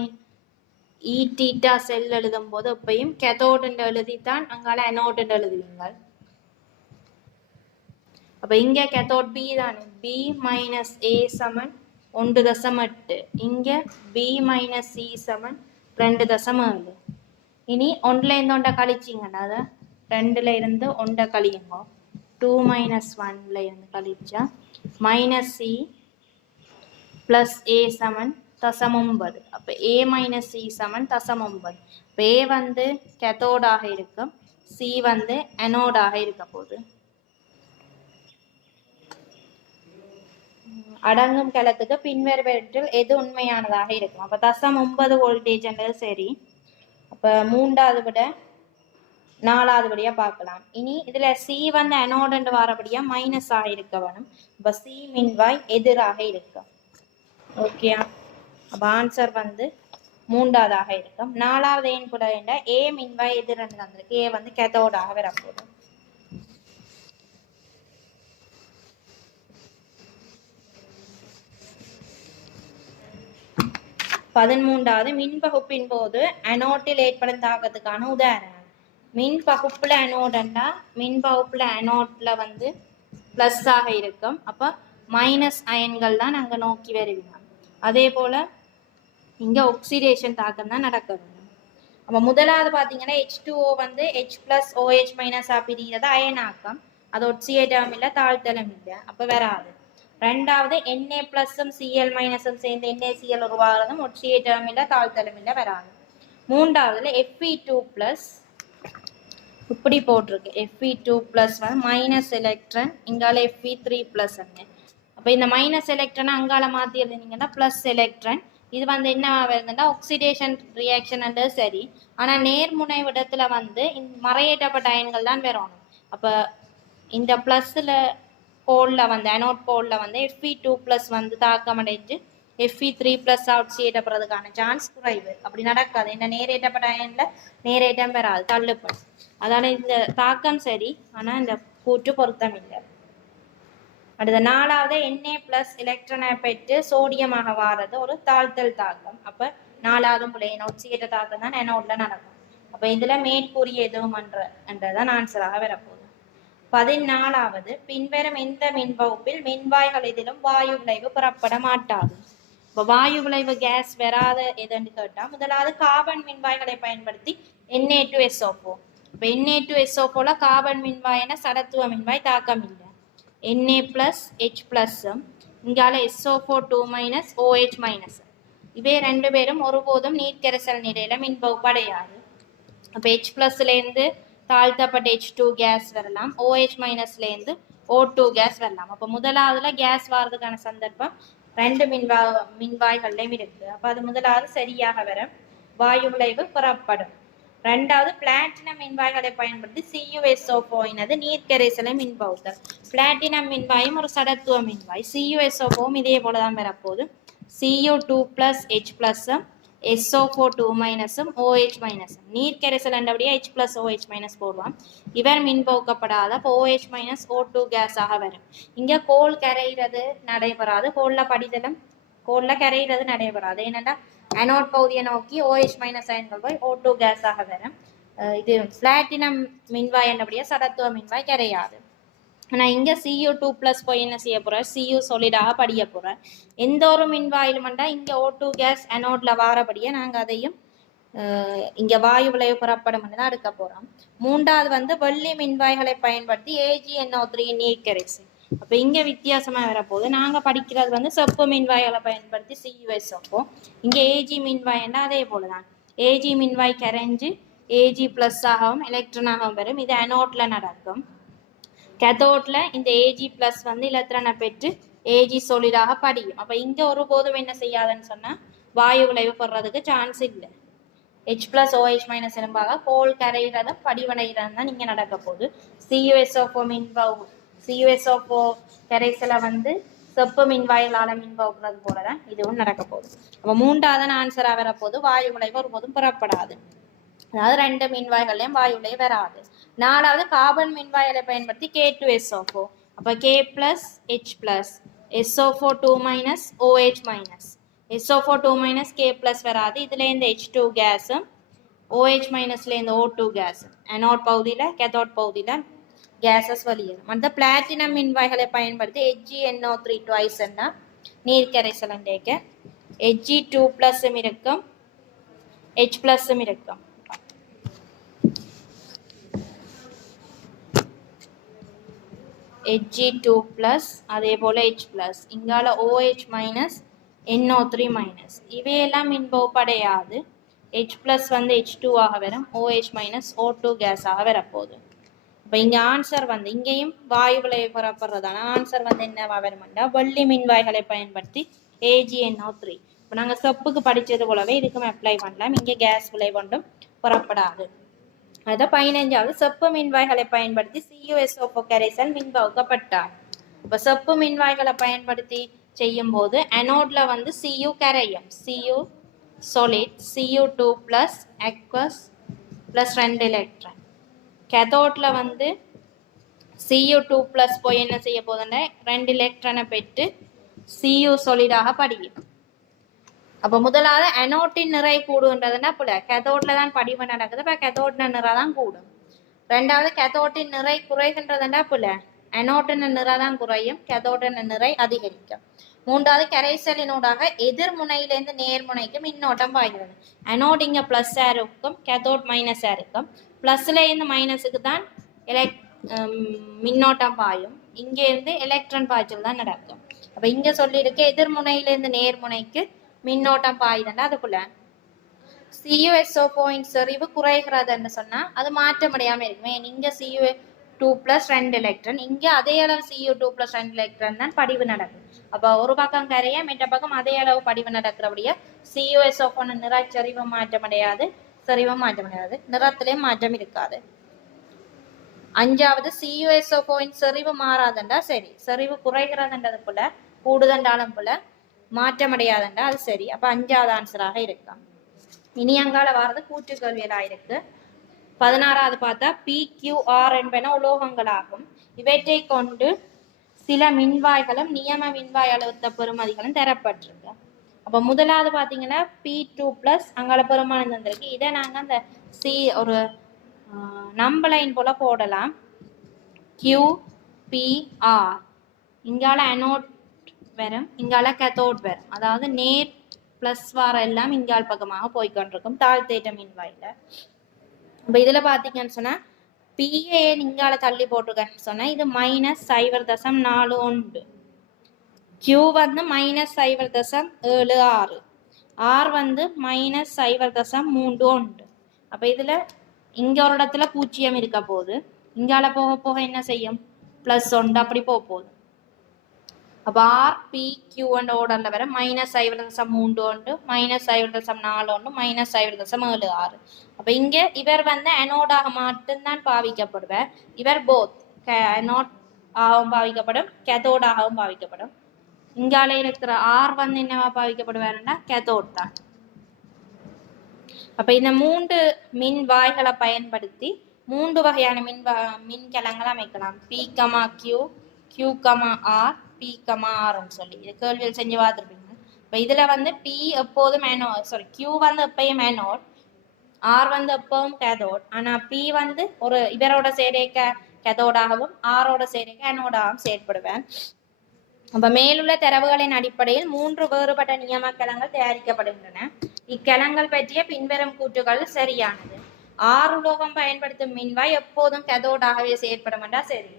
E தீட்டா செல் எழுதும் போது எப்பயும் கேத்தோடு எழுதித்தான் அங்கால அனோட் எழுதுவீங்க. அப்ப இங்க கேத்தோட் B தானே, B மைனஸ் A சமன் 1.8, இங்க B மைனஸ் C சமன் 2.7. இனி 1ல இருந்து 1 கழிச்சிங்கன்னா 2ல இருந்து 1 கழியுங்க, 2 மைனஸ் 1ல இருந்து கழிச்சா மைனஸ் சி ப்ளஸ் ஏ சமன் தசம் 9. அப்போ ஏ மைனஸ் சி சமன் தசம் 9. இப்போ ஏ வந்து கேத்தோடாக இருக்கும், சி வந்து அனோடாக இருக்க போகுது. அடங்கும் கலத்துக்கு பின்வருவற்றில் எது உண்மையானதாக இருக்கும்? அப்போ தசம் 9 வோல்டேஜ்ன்றது சரி. அப்போ 3வது விட 4வது படியா பார்க்கலாம். இனி இதுல சி வந்து அனோடு வாரபடியா மைனஸ் ஆக இருக்க வேணும். இப்போ சி மின்வாய் எதிராக இருக்கும். ஓகே, அப்போ ஆன்சர் வந்து 3வதாக இருக்கும். 4வது ஏன் கூட ஏ மின்வாய் எதிரண்டு தந்திருக்கு, ஏ வந்து கேத்தோடாக வரப்போகுது. பதிமூன்றாவது மின்பகுப்பின் போது அனோட்டில் ஏற்படும் தாக்கத்துக்கான உதாரணம். மின்பகுப்புல அனோடண்டா மின்பகுப்புல அனோட்ல வந்து பிளஸ் ஆக இருக்கும். அப்போ மைனஸ் அயன்கள் தான் அங்கே நோக்கி வருவினோம். அதே போல இங்க ஆக்சிடேஷன் தாக்கம் தான் நடக்க வேண்டும். அப்போ முதலாவது பார்த்தீங்கன்னா H2O வந்து H பிளஸ் OH மைனஸ் பிரிகிறது அயனாக்கம். அது ஒட்சியேட்டம் இல்லை, தாழ்த்தலும் இல்லை, அப்போ வராது. ரெண்டாவது Na பிளஸும் Cl மைனஸும் சேர்ந்து NaCl உருவாகிறதும் ஒட்சியேட்டம் இல்லை, தாழ்த்தலும் இல்லை, வராது. மூன்றாவதுல Fe2 பிளஸ் இப்படி போட்டிருக்கு. Fe2 பிளஸ் வந்து மைனஸ் எலக்ட்ரான், இங்கால Fe3 பிளஸ். அப்போ இந்த மைனஸ் எலக்ட்ரானை அங்கால மாற்றி எழுதினீங்கன்னா பிளஸ் எலக்ட்ரான். இது வந்து என்ன வருதுன்னா ஆக்சிடேஷன் ரியாக்ஷன் சரி, ஆனால் நேர்முனை விடத்துல வந்து மறையேற்றப்பட்ட அயன்கள் தான் வரணும். அப்போ இந்த ப்ளஸ்ஸில் கோல்ல வந்து அனோட் கோல்ல வந்து Fe2 பிளஸ் வந்து தாக்கம் அடைஞ்சு Fe3 பிளஸ் ஆக்சிடேற்றப்படுறதுக்கான சான்ஸ் குறைவு. அப்படி நடக்காது. என்ன நேரேற்றப்பட்ட அயன்ல நேரேற்றம் பெறாது, தள்ளுப்படும். அதனால இந்த தாக்கம் சரி, ஆனால் இந்த கூற்று பொருத்தம் இல்லை. அடுத்த 4வது Na பிளஸ் எலக்ட்ரானை பெற்று சோடியமாக வாரது ஒரு தாழ்த்தல் தாக்கம். அப்போ 4வது பிள்ளையின் ஒட்சியேற்ற தாக்கம் தான் அனோட்ல நடக்கும். அப்போ இதுல மேற்கூறிய எதுவும் என்றதான் ஆன்சராக வரப்போகுது. 14வது பின்வரும் எந்த மின்பகுப்பில் மின்வாய்கள் எதிலும் வாயு விளைவு பெறப்பட மாட்டாது? இப்போ வாயு விளைவு கேஸ் வராத எதுன்னு கேட்டா முதலாவது கார்பன் மின்வாய்களை பயன்படுத்தி Na2SO4. இப்போ Na2SO4ல கார்பன் மின்வாயின சடத்துவ மின்வாய் தாக்கம் இல்லை. Na பிளஸ் H பிளஸும் இங்கால SO4 2 மைனஸ் OH மைனஸ், இவை ரெண்டு பேரும் ஒருபோதும் நீர்க்கரைசல் நிலையில மின்பகுப்பு அடையாது. அப்போ H பிளஸ்லேருந்து தாழ்த்தப்பட்ட H2 கேஸ் வரலாம், OH மைனஸ்லேருந்து O2 கேஸ் வரலாம். அப்போ முதலாவதுல கேஸ் வாரதுக்கான சந்தர்ப்பம் ரெண்டு மின்வாய்கள்லையும் இருக்கு. அப்போ அது முதலாவது சரியாக வர வாயு விளைவு பெறப்படும். ரெண்டாவது பிளாட்டினம் மின்வாய்களை பயன்படுத்தி CuSO4 நீர்க்கரைசலை மின்பகுத்தல். பிளாட்டினம் மின்வாயும் ஒரு சடத்துவ மின்வாய். CuSO4 இதே போலதான் வரப்போகுது. Cu2 பிளஸ் H பிளஸும் SO4 2 மைனஸும் OH மைனஸும். நீர்க்கரைசல் என்றபடியா H பிளஸ் OH மைனஸ் போடுவான். இவர் மின்பகுக்கப்படாத OH மைனஸ் O2 கேஸாக வரும். இங்க கோல் கரைகிறது நடைபெறாது, கோல்ல கரைகிறது நடைபெறாது. ஏனென்றா அனோட் பகுதியை நோக்கி OH மைனஸ் அயன்கள் போய் O2 கேஸாக வரும். இது பிளாட்டினம் மின்வாய் என்றபடியா சடத்துவ மின்வாய் கரையாது. ஆனால் இங்கே Cu2 பிளஸ் போய் என்ன செய்ய போகிறார், Cu சொலிடாக படிய போகிறார். எந்த ஒரு மின்வாயிலும் வேண்டாம் இங்கே O2 கேஸ் அனோட்ல வாரபடியே நாங்கள் அதையும் இங்கே வாயு விளைவு பெறப்படும் தான் எடுக்க போகிறோம். மூன்றாவது வந்து வெள்ளி மின்வாய்களை பயன்படுத்தி AgNO3 நீர்க்கரைசல். அப்போ இங்கே வித்தியாசமாக வரப்போகுது. நாங்கள் படிக்கிறது வந்து செப்பு மின்வாய்களை பயன்படுத்தி CuSO4. இங்கே Ag மின்வாய்னா அதே போல தான். Ag மின்வாய் கரைஞ்சு Ag பிளஸ் ஆகவும் எலக்ட்ரானாகவும் வரும். இது அனோட்ல நடக்கும். கேத்தோட்ல இந்த Ag பிளஸ் வந்து எலக்ட்ரானை பெற்று Ag சொலிடாக படியும். அப்போ இங்கே ஒருபோதும் என்ன செய்யாதுன்னு சொன்னால் வாயு விளைவு பெறதுக்கு சான்ஸ் இல்லை. H பிளஸ் OH மைனஸ் என்பாக கோல் கரைகிறதும் படிவடைகிறதும் தான் இங்கே நடக்க போகுது. CuSO4 மின்வாய் CuSO4 கரைசலை வந்து செப்பு மின்வாயிலால மின்பகுக்கிறது போல தான் இதுவும் நடக்க போகுது. அப்போ மூன்றாவது ஆன்சராக வரப்போது வாயு விளைவு ஒருபோதும் பெறப்படாது. அதாவது ரெண்டு மின்வாய்கள்லையும் வாயு விளைவு வராது. நாலாவது கார்பன் மின்வாய்களை பயன்படுத்தி K2SO4. அப்போ K plus H plus SO4 2 minus OH minus. SO4 2 minus K plus வராது. இதுல இந்த H2 கேஸும் OH மைனஸ்ல இந்த O2 கேஸும் அனோட் பகுதியில் கேத்தோட் பகுதியில் கேஸஸ் வெளியேறும். அந்த பிளாட்டினம் மின்வாய்களை பயன்படுத்தி HgNO3 ட்வைஸ் நீர்க்கரைசல் Hg2 பிளஸும் இருக்கும், H பிளஸும் இருக்கும். Hg2 plus அதே போல H plus இங்கால OH minus NO3 minus இவையெல்லாம் மின்பகுப்படையாது. H plus வந்து H2 ஆக வரும், OH minus O2 கேஸ் ஆக வரப்போகுது. இப்போ இங்கே ஆன்சர் வந்து இங்கேயும் வாயு விளைவு பெறப்படுறதான ஆன்சர் வந்து என்னவா வரும்னா வெள்ளி மின்வாய்களை பயன்படுத்தி AgNO3. இப்போ நாங்கள் செப்புக்கு படித்தது போலவே இதுக்கும் அப்ளை பண்ணலாம். இங்கே கேஸ் விளைவு ஒன்றும் பெறப்படாது. அதை 15வது செப்பு மின்வாய்களை பயன்படுத்தி CuSO4 கரைசல் மின்பகுக்கப்பட்டார். இப்போ செப்பு மின்வாய்களை பயன்படுத்தி செய்யும் போது அனோட்ல வந்து Cu கரையும், Cu solid, Cu2 plus aqueous plus 2 electron. கேத்தோட்ல வந்து Cu2 plus போய் என்ன செய்ய போதுன்னா 2 எலக்ட்ரானை பெற்று Cu solid-ஆக படியும். அப்போ முதலாவது அனோட்டின் நிறை கூடுன்றதுன்னா புல கேத்தோட்ல தான் படிவு நடக்குது, இப்போ கேத்தோட்ன நிறை தான் கூடும். ரெண்டாவது கேத்தோட்டின் நிறை குறைகின்றதுன்னா புல அனோட்டின் நிறை தான் குறையும், கேத்தோட்டின் நிறை அதிகரிக்கும். மூன்றாவது கரைசலினூடாக எதிர்முனையிலிருந்து நேர்முனைக்கு மின்னோட்டம் பாய்கிறது. அனோட் இங்கே ப்ளஸ்ஸாக இருக்கும், கேத்தோட் மைனஸாக இருக்கும். ப்ளஸ்ல இருந்து மைனஸுக்கு தான் மின்னோட்டம் பாயும், இங்கேருந்து எலக்ட்ரான் பாய்ச்சல் தான் நடக்கும். அப்போ இங்கே சொல்லியிருக்கு எதிர்முனையிலிருந்து நேர்முனைக்கு மின்னோட்டம் பாயுதுன்னா அதுக்குள்ள CuSO4 செறிவு குறைகிறதுன்னு சொன்னா அது மாற்ற முடியாம இருக்குமே. இங்க Cu2 plus 2 எலக்ட்ரான், இங்க அதே அளவு Cu2 plus 2 எலக்ட்ரான் தான் படிவு நடக்கும். அப்ப ஒரு பக்கம் கரைய மற்ற பக்கம் அதே அளவு படிவு நடக்கிறபடியா CuSO4 நிற செறிவு மாற்றமடையாது, செறிவும் மாற்றமடையாது, நிறத்திலேயும் மாற்றம் இருக்காது. அஞ்சாவது CuSO4 செறிவு மாறாதுண்டா சரி, செறிவு குறைகிறதுன்றதுக்குள்ள கூடுதண்டாலும் போல மாற்றமடையாதுண்டா அது சரி. அப்ப அஞ்சாவது ஆன்சராக இருக்கும். இனி அங்கால வாரது கூற்று கேள்வியலா இருக்கு. 16வது பார்த்தா PQR என்பன உலோகங்களாகும். இவற்றை கொண்டு சில மின்வாய்களும் நியம மின்வாய் அழுத்த பெறுமதிகளும் தரப்பட்டிருக்கு. அப்ப முதலாவது பாத்தீங்கன்னா P2 plus அங்கால பெருமானம் தந்திருக்கு. இதை நாங்க அந்த ஒரு நம்பலைன் போல போடலாம். QPR இங்கால அனோட் வரும், இங்கால கேத்தோட் வரும். அதாவது நேர் பிளஸ் வார எல்லாம் இங்கால் பக்கமாக போய்கொண்டிருக்கும் தாழ்த்தேற்ற மின்வாயில. இப்போ இதுல பாத்தீங்கன்னு சொன்னா PA இங்கால தள்ளி போட்டிருக்கேன்னு சொன்னா இது -0.41, Q வந்து -0.76, R வந்து -0.31. அப்ப இதுல இங்க ஒரு இடத்துல 0 இருக்க போகுது, இங்கால போக போக என்ன செய்யும் +1 அப்படி போகுது. அப்ப RPQ ஓடர்ல வர -0.31, -0.41, -0.76. அப்ப இங்க இவர் வந்து அனோடாக மட்டும்தான் பாவிக்கப்படுவார். இவர் போத் அனோட் ஆகவும் பாவிக்கப்படும், கேத்தோடாகவும் பாவிக்கப்படும். இங்கால இருக்கிற R வந்து என்னவா பாவிக்கப்படுவாருன்னா கேத்தோட் தான். அப்ப இந்த 3 மின் வாய்களை பயன்படுத்தி 3 வகையான மின்கலங்கள் அமைக்கலாம். P, Q, Q, R, P, R சொல்லி இது கேள்வியில் செஞ்சு பார்த்துருப்பீங்க. இப்போ இதுல வந்து P எப்போதும் Q வந்து எப்பயும் அனோட், R வந்து எப்பவும் கேதோட். ஆனா P வந்து ஒரு இவரோட சேர்க்க கேதோடாகவும் ஆரோட சேர்க்க அனோடாகவும் செயற்படுவேன். அப்ப மேலுள்ள தரவுகளின் அடிப்படையில் 3 வேறுபட்ட நியமக்கலங்கள் தயாரிக்கப்படுகின்றன. இக்கலங்கள் பற்றிய பின்வரும் கூற்றுகள் சரியானது. R உலோகம் பயன்படுத்தும் மின்வாய் எப்போதும் கேதோடாகவே செயற்படும் என்றா சரி.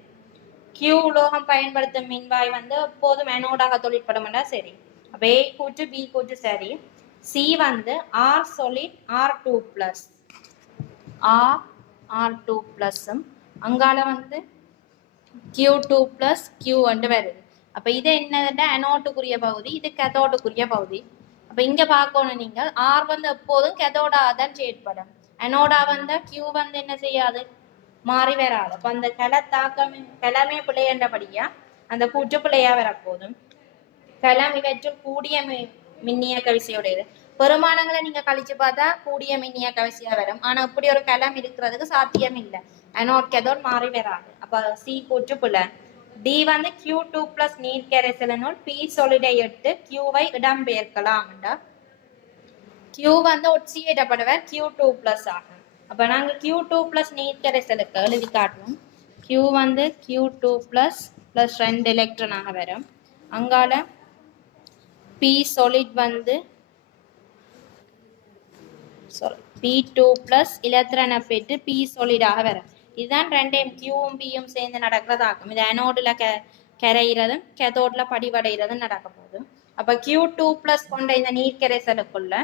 Q உலோகம் பயன்படுத்தும் மின்வாய் வந்து எப்போதும் அனோடாக தொழிற்படும் என்றா சரி. அப்ப A கூற்று B கூற்று சரி. C வந்து R solid R2 plus R2 பிளஸும் அங்கால வந்து Q2 plus Q வந்து வருது. அப்ப இது என்னதுன்னா அனோட்டுக்குரிய பகுதி, இது கேதோட்டுக்குரிய பகுதி. அப்ப இங்க பார்க்கணும் நீங்கள் R வந்து எப்போதும் கேதோடா தான் செயற்படும், அனோடா வந்து Q வந்து என்ன செய்யாது மாறி வராது. அப்ப அந்த கிளமே பிள்ளையன்றபடியா அந்த கூற்று பிள்ளையா வரப்போதும். கிளம் இவற்றில் கூடிய மின்னியக்க விசையுடையது. பெருமானங்களை நீங்க கழிச்சு பார்த்தா கூடிய மின்னியக்க விசையா வரும். ஆனா இப்படி ஒரு கிளம் இருக்கிறதுக்கு சாத்தியம் இல்லை, அனோட் கேதோட் மாறி வராது. அப்ப C கூற்று பிள்ளை. D வந்து Q2 plus நீர் கரைசலினுள் P solid இட்டு Q-வை இடம்பெயர்க்கலாம். Q வந்து ஒட்சியேற்றப்படுவர் Q2 plus ஆகும். அப்ப நாங்க Q2 plus நீர் கரைசலுக்கு எழுதி காட்டுவோம். Q வந்து Q2 plus 2 எலக்ட்ரானாக வரும். அங்கால P solid வந்து P2 plus எலக்ட்ரானை பெற்று P solid ஆக வரும். இதுதான் ரெண்டையும் கியூவும் பியும் சேர்ந்து நடக்கிறதாக்கும். இது அனோடில் கரைகிறதும் கெதோடில் படிவடைகிறதும் நடக்க போகுது. அப்போ Q2+ கொண்ட இந்த நீர் கரைசலுக்குள்ள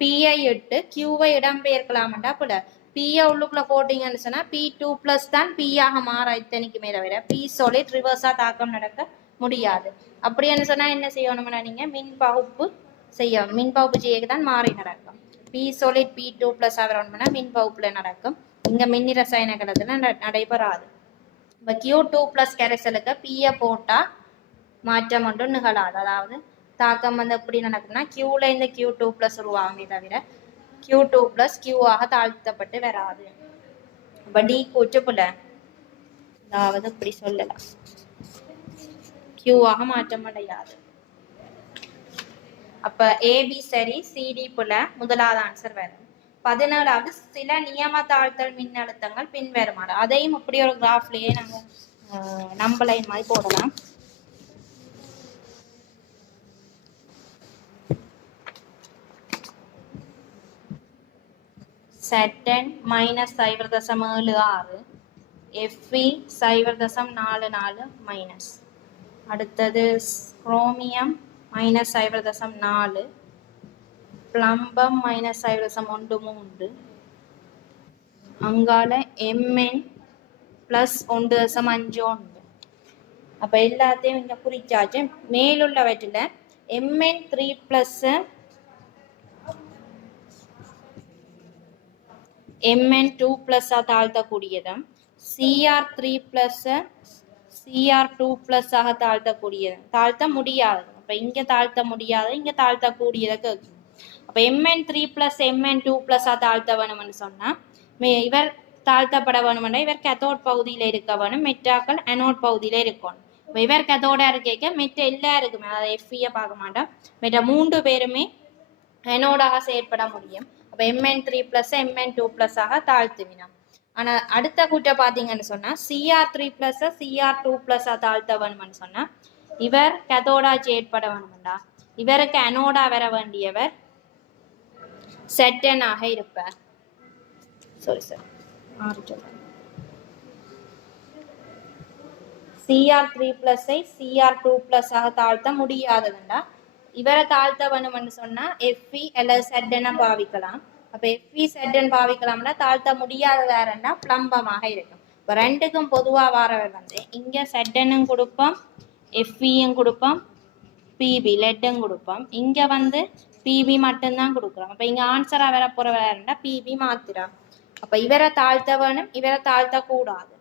பிஐ இட்டு கியூவை இடம்பெயர்க்கலாம்டா போல பிஏ உள்ளுக்குள்ள போட்டீங்கன்னு சொன்னா P2+ தான் பியாக மாற இத்தனைக்குமே தவிர பி சாலிட் ரிவர்ஸா தாக்கம் நடக்க முடியாது. அப்படின்னு சொன்னா என்ன செய்யணும்னா நீங்க மின் பகுப்பு செய்ய தான் மாறி நடக்கும். பி சாலிட் P2+ ஆகிறோம்னா மின் பகுப்புல நடக்கும். இங்க மின் ரசாயன கலத்துல நடைபெறாது. இப்போ Q2+ கரைசலுக்கு பிஏ போட்டா மாற்றம் ஒன்றும் நிகழாது. அதாவது தாக்கம் வந்து எப்படி நடக்கும்னா கியூல இந்த Q2+ உருவாகுமே தவிர Q2+ கியூவாக தாழ்த்தப்பட்டு வராது. அப்ப டி கூட்டு புல அதாவது இப்படி சொல்லலாம் கியூவாக மாற்றம் அடையாது. அப்ப ஏபி சரி சிடி புல முதலாவது ஆன்சர் வரும். 17வது சில நியம தாழ்த்தல் மின்னழுத்தங்கள் பின்வருமாறு. அதையும் இப்படி ஒரு கிராஃப்லயே நாங்க நம்பலைன் மாதிரி போடலாம். Saturn -0.76 Fe 0.44 minus. அடுத்தது குரோமியம் -0.4 பிளம்பம் -0.13 அங்கால Mn +1.51. அப்ப எல்லாத்தையும் இங்க குறிச்சாச்சு. மேலுள்ளவற்றில Mn3+ Mn2+ தாழ்த்தக்கூடியதும் Cr3+ Cr2+ தாழ்த்தக்கூடியது தாழ்த்த முடியாது. அப்ப இங்க தாழ்த்த முடியாது, இங்க தாழ்த்தக்கூடியதை கேட்கும். அப்ப Mn3+ Mn2+ தாழ்த்த வேணும்னு சொன்னா இவர் தாழ்த்தப்பட வேணும்னா இவர் கேத்தோட் பகுதியில இருக்க வேணும், மெட்டாக்கள் அனோட் பகுதியில இருக்கணும். இவர் கேத்தோட இருக்க மெட்ட எல்லாருக்குமே அதை எஃப்இய பார்க்க மாட்டோம், மெட்ட 3 பேருமே அனோடாக செயற்பட முடியும். அப்ப Mn3+ Mn2+ தாழ்த்துவினோம். ஆனா அடுத்த கூட்ட பாத்தீங்கன்னு சொன்னா Cr3+ Cr2+ தாழ்த்த வேணும்னு சொன்னா இவர் கேத்தோடா செயற்பட வேணும்டா, இவருக்கு அனோடா வர வேண்டியவர் செட்டனாக இருப்பார். Cr3+ Cr2+ தாழ்த்த முடியாததுண்டா இவரை தாழ்த்த வேணும்னு சொன்னா Fe அல்லது செட்டனை பாவிக்கலாம். அப்ப Fe செட்டன் பாவிக்கலாம்னா தாழ்த்த முடியாததாரண்டா பிளம்பமாக இருக்கும். இப்போ ரெண்டுக்கும் பொதுவா வாரவர் வந்து இங்க செட்டனும் கொடுப்போம், Feயும் கொடுப்போம், பிபி லெட்டும் கொடுப்போம். இங்க வந்து பிபி மட்டும்தான் கொடுக்குறோம். அப்ப இங்க ஆன்சரா வர போறவர்ண்டா பிபி மாத்திரம். அப்ப இவரை தாழ்த்த வேணும், இவரை தாழ்த்த கூடாது.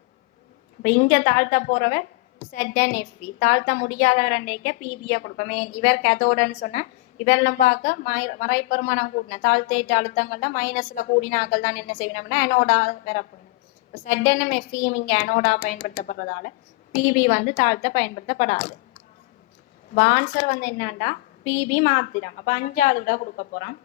இப்ப இங்க தாழ்த்த போறவர் செட்டன் Fe, தாழ்த்த முடியாதவரண்டைக்க பிபியை கொடுப்போமே. இவர் கேத்தோடன்னு சொன்ன இவரெல்லாம் பார்க்க மறைப்பெருமானம் கூட்டின தாழ்த்தேற்ற அழுத்தங்கள்ல மைனஸ்ல கூடினாக்கள் தான் என்ன செய்யணும்னா அனோடா வரப்போகணும். இப்போ செட்டனும் எஃப்இயும் இங்க அனோடா பயன்படுத்தப்படுறதால பிபி வந்து தாழ்த்த பயன்படுத்தப்படாது. ஆன்சர் வந்து என்னன்னா பிபி மாத்திரம். அப்ப 5வது விட கொடுக்க போறோம்.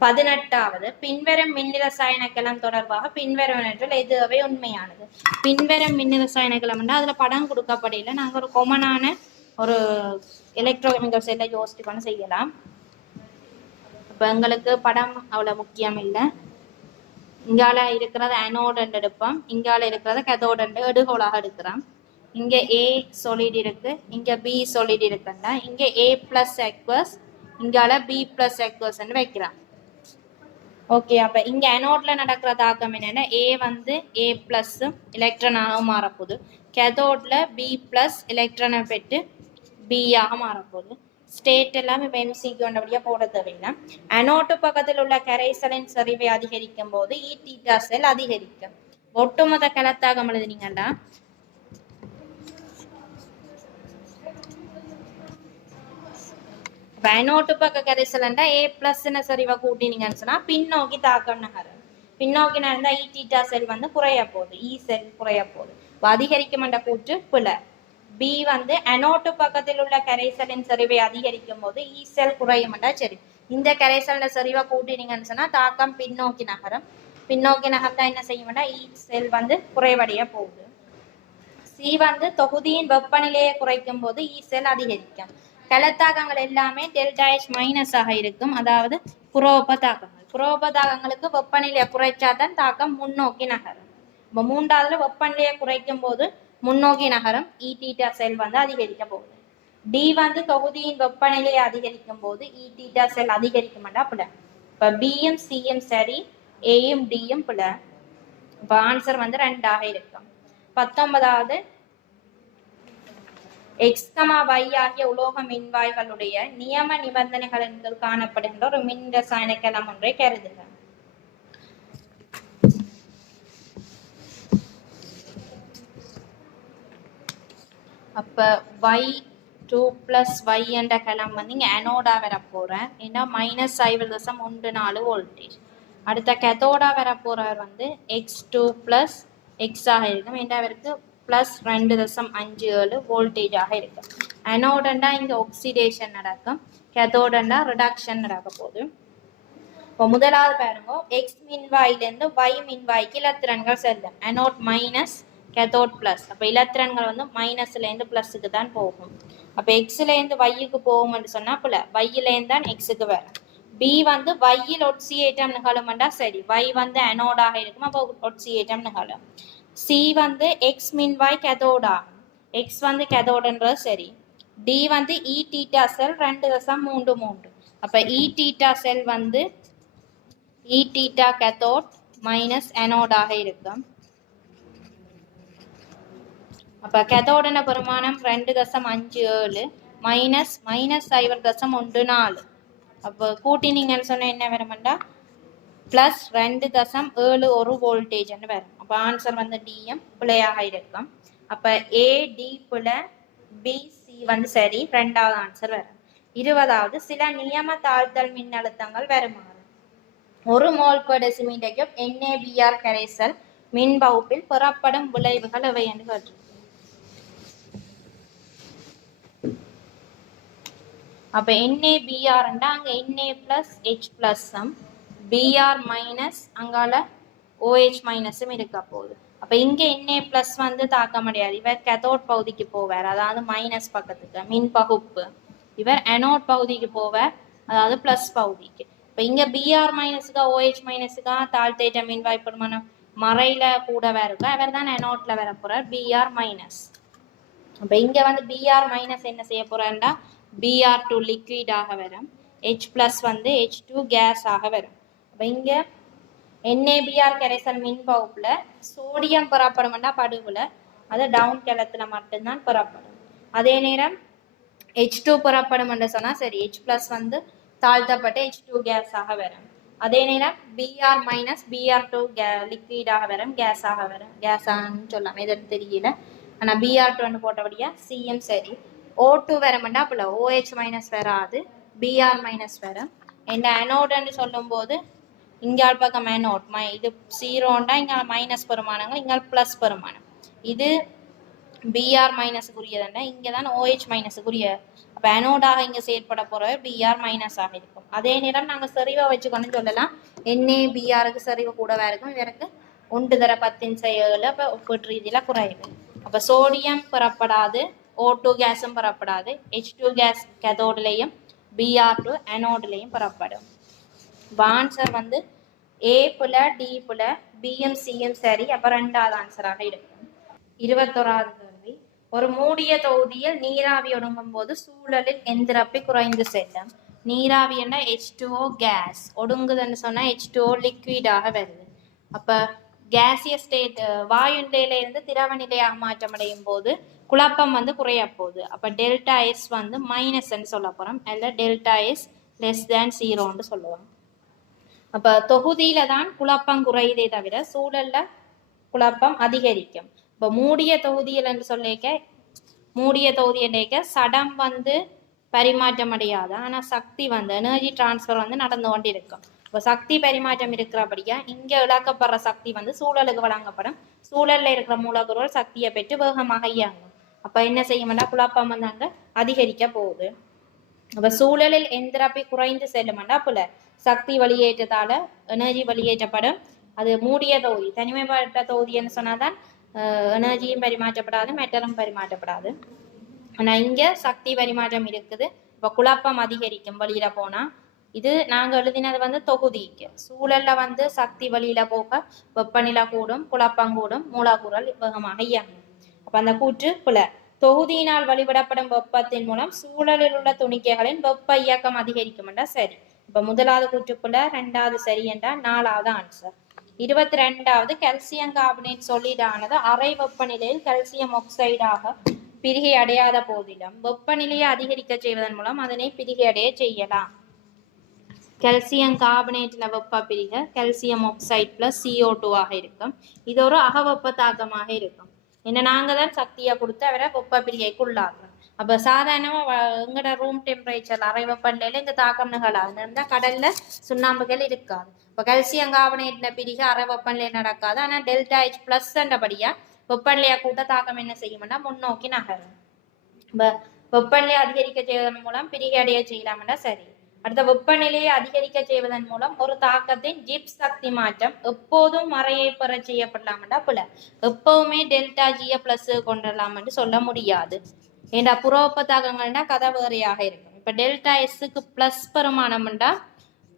18வது பின்வரும் மின்னிரசாயன கிளம் தொடர்பாக பின்வருவனற்றில் எதுவே உண்மையானது. பின்வரும் மின்னிரசாயன கிளம்னா அதுல படம் கொடுக்கப்படையில நாங்க ஒரு கொமனான ஒரு எலக்ட்ரோகெமிக்கல் செல்லை யோசிச்சு பண்ண செய்யலாம். இப்ப எங்களுக்கு படம் அவ்வளவு முக்கியம் இல்லை. இங்கால இருக்கிறத அனோடண்டு எடுப்போம், இங்கால இருக்கிறத கதோடண்டு எடுகோலாக எடுக்கிறோம். இங்க ஏ சொலிட் இருக்கு, இங்க பி சொலிட் இருக்குன்னா இங்க A+ அக்வஸ், இங்கால B+ அக்வஸ்ன்னு வைக்கிறோம். ஓகே, அப்ப இங்க அனோட்ல நடக்கிற தாக்கம் என்னன்னா ஏ வந்து A+ எலக்ட்ரானாக மாறப்போகுது, கெதோட்ல B+ எலக்ட்ரானை பெற்று பியாக மாறப்போகுது. ஸ்டேட் எல்லாம் இப்போ எம்சிக்கு கொண்டபடியா போட தேவையில்லை. அனோட்டு பக்கத்தில் உள்ள கரைசலின் செறிவை அதிகரிக்கும் போது ஈட்டீட்டா செல் அதிகரிக்கும். ஒட்டுமொத்த கலத்தாகம் எழுதினீங்கன்னா அனோட்டு பக்க கரைசல்ண்டா A+ செறிவை கூட்டினீங்கன்னு சொன்னா பின்னோக்கி தாக்கம் நகரும். பின்னோக்கி நடந்தா ஈட்டீட்டா செல் வந்து குறைய போகுது, இ செல் குறைய போகுது. அதிகரிக்கும் என்ற கூற்று பிழை. பி வந்து அனோட்டு பக்கத்தில் உள்ள கரைசலின் செறிவை அதிகரிக்கும் போது இ செல் குறையும்டா சரி. இந்த கரைசல்ல செறிவை கூட்டினீங்கன்னு சொன்னா தாக்கம் பின்னோக்கி நகரும். பின்னோக்கி நகர்ந்தா என்ன செய்யும்னா இ செல் வந்து குறைவடைய போகுது. சி வந்து தொகுதியின் வெப்பநிலையை குறைக்கும் போது இ செல் அதிகரிக்கும். கலத்தாக்கங்கள் எல்லாமே ΔH- ஆக இருக்கும், அதாவது புரோப தாக்கங்கள். புரோப தாக்கங்களுக்கு வெப்பநிலையை குறைச்சாதான் தாக்கம் முன்னோக்கி நகரும். இப்போ மூன்றாவதுல வெப்பநிலையை குறைக்கும் போது முன்னோக்கி நகரம் இ தீட்டா செல் வந்து அதிகரிக்க போகுது. டி வந்து தொகுதியின் வெப்பநிலையை அதிகரிக்கும் போது இ தீட்டா செல் அதிகரிக்கும்டா பிள்ளை. இப்போ பியும் சியும் சரி, ஏயும் டியும் பிள்ளை. இப்போ ஆன்சர் வந்து 2 இருக்கும். 19வது எக்ஸ் y ஆகிய உலோக மின்வாய்களுடைய நியம நிபந்தனைகளின் கீழ் காணப்படுகின்ற ஒரு மின் ரசாயன கலம் ஒன்றை கருதுக. அப்ப y2 + y என்ற கலம் வந்து இங்க அனோடா வர போறேன். ஏன்னா -0.14 வோல்டேஜ். அடுத்த கெத்தோடா வர போறவர் வந்து x2 + x ஆக இருக்கும். ஏன்னா அவருக்கு +2.57 வோல்டேஜ் ஆக இருக்கும். அனோடண்டா இங்க ஆக்சிடேஷன் நடக்கும், கெத்தோடண்டா ரிடக்ஷன் நடக்க போகுது. இப்போ முதலாவது பாருங்க, எக்ஸ் மின்வாயிலிருந்து y மின்வாய்க்கு இலத்திரன்கள் செல்லும். Anode minus, cathode plus. அப்போ இலத்திரன்கள் வந்து மைனஸ்லேருந்து ப்ளஸுக்கு தான் போகும். அப்போ எக்ஸ்லேருந்து வைக்கு போகும்னு சொன்னால் பிள்ளை வையிலேருந்து தான் எக்ஸுக்கு வரும். பி வந்து வையில் ஒட்சியேற்றம் நிகழும்டா சரி, வை வந்து அனோடாக இருக்கும், அப்போ ஒட்சியேற்றம் நிகழும். சி வந்து எக்ஸ் மின்வாய் கேத்தோடா, எக்ஸ் வந்து கேத்தோடுன்றது சரி. டி வந்து இ தீட்டா செல் 2.33. அப்போ இ தீட்டா செல் வந்து இ தீட்டா கேத்தோட் மைனஸ் அனோடாக இருக்கும். அப்போ கேத்தோடன பெருமானம் 2.57 மைனஸ் -0.14. அப்போ கூட்டினீங்கன்னு சொன்ன என்ன வரும்டா +2.71 வோல்டேஜ்னு வரும். அப்போ ஆன்சர் வந்து டிஎம் பிள்ளையாக இருக்கும். அப்போ ஏ டி பிள்ளை, பி சி வந்து சரி, 2வது ஆன்சர் வரும். 20வது சில நியம தாழ்த்தல் மின்னழுத்தங்கள் வருமாறு 1 mol/dm NaBr கரைசல் மின் பகுப்பில் பெறப்படும் விளைவுகள் எவை என்று கேட்டிருக்கோம். அப்ப NaBr அங்க Na+H+, Br- அங்கால OH- இருக்க போகுது. அப்ப இங்க Na+ வந்து தாக்க முடியாது, இவர் கேத்தோட் பகுதிக்கு போவார், அதாவது மைனஸ் பக்கத்துக்கு மின் பகுப்பு. இவர் அனோட் பகுதிக்கு போவார், அதாவது பிளஸ் பகுதிக்கு. இப்ப இங்க Br- OH- தாழ்த்தேற்ற மின் வாய்ப்பு மறையில கூட வருக, அவர் தான் அனோட்ல வர போறார் Br-. அப்ப இங்க வந்து Br- என்ன செய்ய போறாருன்னா Br2 லிக்விட் ஆக வரும், H+ வந்து H2 கேஸ் ஆக வரும். அப்ப இங்க NaBr கரைசல் மின் பகுப்புல சோடியம் பெறப்படும்னா படுவுல, அது டவுன் கிளத்துல மட்டும்தான் பெறப்படும். அதே நேரம் H2 பெறப்படும் என்று சொன்னா சரி, H+ வந்து தாழ்த்தப்பட்ட H2 கேஸ் ஆக வரும். அதே நேரம் Br- Br2 லிக்விட் ஆக வரும், கேஸ் ஆக வரும். கேஸ் ஆன்னு சொல்லலாம், எதுன்னு தெரியல. ஆனா Br2 போட்டபடியா சிஎம் சரி. O2 வரமெண்டா அப்பல OH- வராது, Br- வரும். என்ன அனோடுன்னு சொல்லும் போது இங்கால் பக்கம் அனோட், இது 0ண்டா இங்க மைனஸ் பெருமானங்கள், இங்க பிளஸ் பெருமானம். இது Br- குறியதுண்டா இங்கதான் OH- குறிய. அப்ப அனோடாக இங்க செயற்பட போறவர் Br- ஆக இருக்கும். அதே நேரம் நாங்க செறிவை வச்சுக்கொண்டு சொல்லலாம், NaBrக்கு செறிவு கூடவா இருக்கும், இவருக்கு 1/10⁷. அப்ப ஒப்பீட்டு ரீதியில குறைவு. அப்ப சோடியம் பெறப்படாது, O2 கேஸும் பெறப்படாது, H2 கேஸ் கேத்தோட்லையும் Br2 அனோட்லையும் பெறப்படும். ஆன்சர் வந்து ஏ புல டி புல பிஎம் சிஎம் சரி. அப்ப 2வது ஆன்சராக இருக்கும். 21வது கேள்வி, ஒரு மூடிய தொகுதியில் நீராவி ஒடுங்கும் போது சூழலில் எந்திரப்பி குறைந்து செல்லும். நீராவி என்ன H2O கேஸ், ஒடுங்குதுன்னு சொன்னா H2O லிக்விடாக வருது. அப்ப கேசிய ஸ்டேட் வாயு நிலையில இருந்து திரவ நிலையாக மாற்றமடையும் போது குழப்பம் வந்து குறைய போகுது. அப்ப ΔS வந்து மைனஸ்ன்னு சொல்ல போறோம், அல்ல ΔS <0 சொல்லுவாங்க. அப்ப தொகுதியில தான் குழப்பம் குறையுதே தவிர சூழல்ல குழப்பம் அதிகரிக்கும். இப்ப மூடிய தொகுதியில் என்று சொல்லிக்க, மூடிய தொகுதி என்றைக்க சடம் வந்து பரிமாற்றம் அடையாது, ஆனா சக்தி வந்து எனர்ஜி டிரான்ஸ்பர் வந்து நடந்து கொண்டு இருக்கும். இப்போ சக்தி பரிமாற்றம் இருக்கிறபடியா இங்க இழக்கப்படுற சக்தி வந்து சூழலுக்கு வழங்கப்படும். சூழல்ல இருக்கிற மூலக்கூறுகள் சக்தியை பெற்று வேகமாக இயங்கும். அப்ப என்ன செய்யும்னா குழப்பம் வந்து அங்க அதிகரிக்க போகுது. அப்ப சூழலில் எந்திரப்பி குறைந்து செல்லும்னா புல சக்தி வெளியேற்றத்தால எனர்ஜி வெளியேற்றப்படும். அது மூடிய தொகுதி. தனிமைப்பட்ட தொகுதின்னு சொன்னாதான் எனர்ஜியும் பரிமாற்றப்படாது, மெட்டரும் பரிமாற்றப்படாது. ஆனா இங்க சக்தி பரிமாற்றம் இருக்குது. இப்ப குழப்பம் அதிகரிக்கும் வெளியில போனா. இது நாங்க எழுதினது வந்து தொகுதிக்கு. சூழல்ல வந்து சக்தி வழியில போக வெப்பநிலை கூடும், குழப்பம் கூடும், மூலக்கூறல் வேகமாக இயங்கும். அப்ப அந்த கூற்று பிழை. தொகுதியினால் வெளிவிடப்படும் வெப்பத்தின் மூலம் சூழலில் உள்ள துணிக்கைகளின் வெப்ப இயக்கம் அதிகரிக்கும் என்றா சரி. இப்ப முதலாவது கூற்று பிழை, ரெண்டாவது சரி என்றா நாலாவது ஆன்சர். 22வது கால்சியம் கார்பனேட் சொல்லிடானது அறை வெப்பநிலையில் கால்சியம் ஆக்சைடாக பிரிகை அடையாத போதிலும் வெப்பநிலையை அதிகரிக்க செய்வதன் மூலம் அதனை பிரிகை அடைய செய்யலாம். கால்சியம் கார்பனேட்ல வெப்ப பிரிகை கால்சியம் ஆக்சைடு பிளஸ் CO2 ஆக இருக்கும். இது ஒரு அகவெப்ப தாக்கமாக இருக்கும். என்ன நாங்க தான் சக்தியை கொடுத்து அவரை வெப்ப பிரிகைக்கு உள்ளாக்குறோம். அப்ப சாதாரணமா எங்கட ரூம் டெம்பரேச்சர் அறை வெப்பநிலையில இந்த தாக்கம் நிகழாது. இருந்தா கடல்ல சுண்ணாம்புகள் இருக்காது. இப்ப கால்சியம் கார்பனேட்ல பிரிகை அறை வெப்பநிலை நடக்காது. ஆனா டெல்டா H பிளஸ் படியா வெப்பநிலையை கூட்ட தாக்கம் என்ன செய்யும்னா முன்னோக்கி நகரும். வெப்பநிலையை அதிகரிக்க செய்வதன் மூலம் பிரிகை அடைய செய்யலாம்னா சரி. அடுத்த வெப்பநிலையை அதிகரிக்க செய்வதன் மூலம் ஒரு தாக்கத்தின் ஜிப்ஸ் சக்தி மாற்றம் எப்போதும் மறையை பெற செய்யப்படலாம்டா பிள்ள. எப்பவுமே டெல்டா ஜிய பிளஸ் கொண்டலாம் என்று சொல்ல முடியாது. ஏண்டா புறவெப்ப தாக்கங்கள்னா கதை வேறையாக இருக்கும். இப்ப டெல்டா எஸ்க்கு பிளஸ் பெருமானம்டா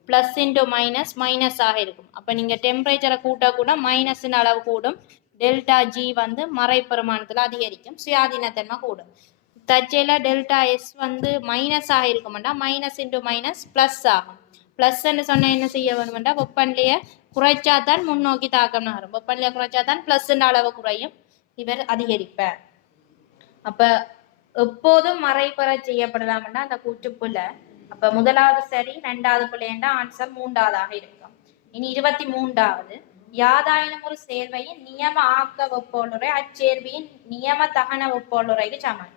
பிளஸ் இன்டு மைனஸ் மைனஸ் ஆக இருக்கும். அப்ப நீங்க டெம்பரேச்சரை கூட்ட கூட மைனஸின் அளவு கூடும். டெல்டா ஜி வந்து மறை பெருமானத்துல அதிகரிக்கும், சுயாதீனத்தன்மை கூடும். தற்செயல டெல்டா எஸ் வந்து மைனஸ் ஆக இருக்கும்டா மைனஸ் இன்டு மைனஸ் பிளஸ் ஆகும். பிளஸ் சொன்ன என்ன செய்ய வேணும்டா வெப்பநிலையை குறைச்சாதான் முன்னோக்கி தாக்கம் நகரும். வெப்பநிலையை குறைச்சாதான் பிளஸ் அளவு குறையும், இவர் அதிகரிப்பார். அப்ப எப்போதும் மறை பெற செய்யப்படலாம்னா அந்த கூற்றுப்புல. அப்ப முதலாவது சரி, ரெண்டாவது பிள்ளைண்டா ஆன்சர் மூன்றாவதாக இருக்கும். இனி 23வது யாதாயினும் ஒரு சேர்வையின் நியம ஆக்க வெப்போலுரை அச்சேர்வையின் நியம தகன வெப்போலுரைக்கு சமன்.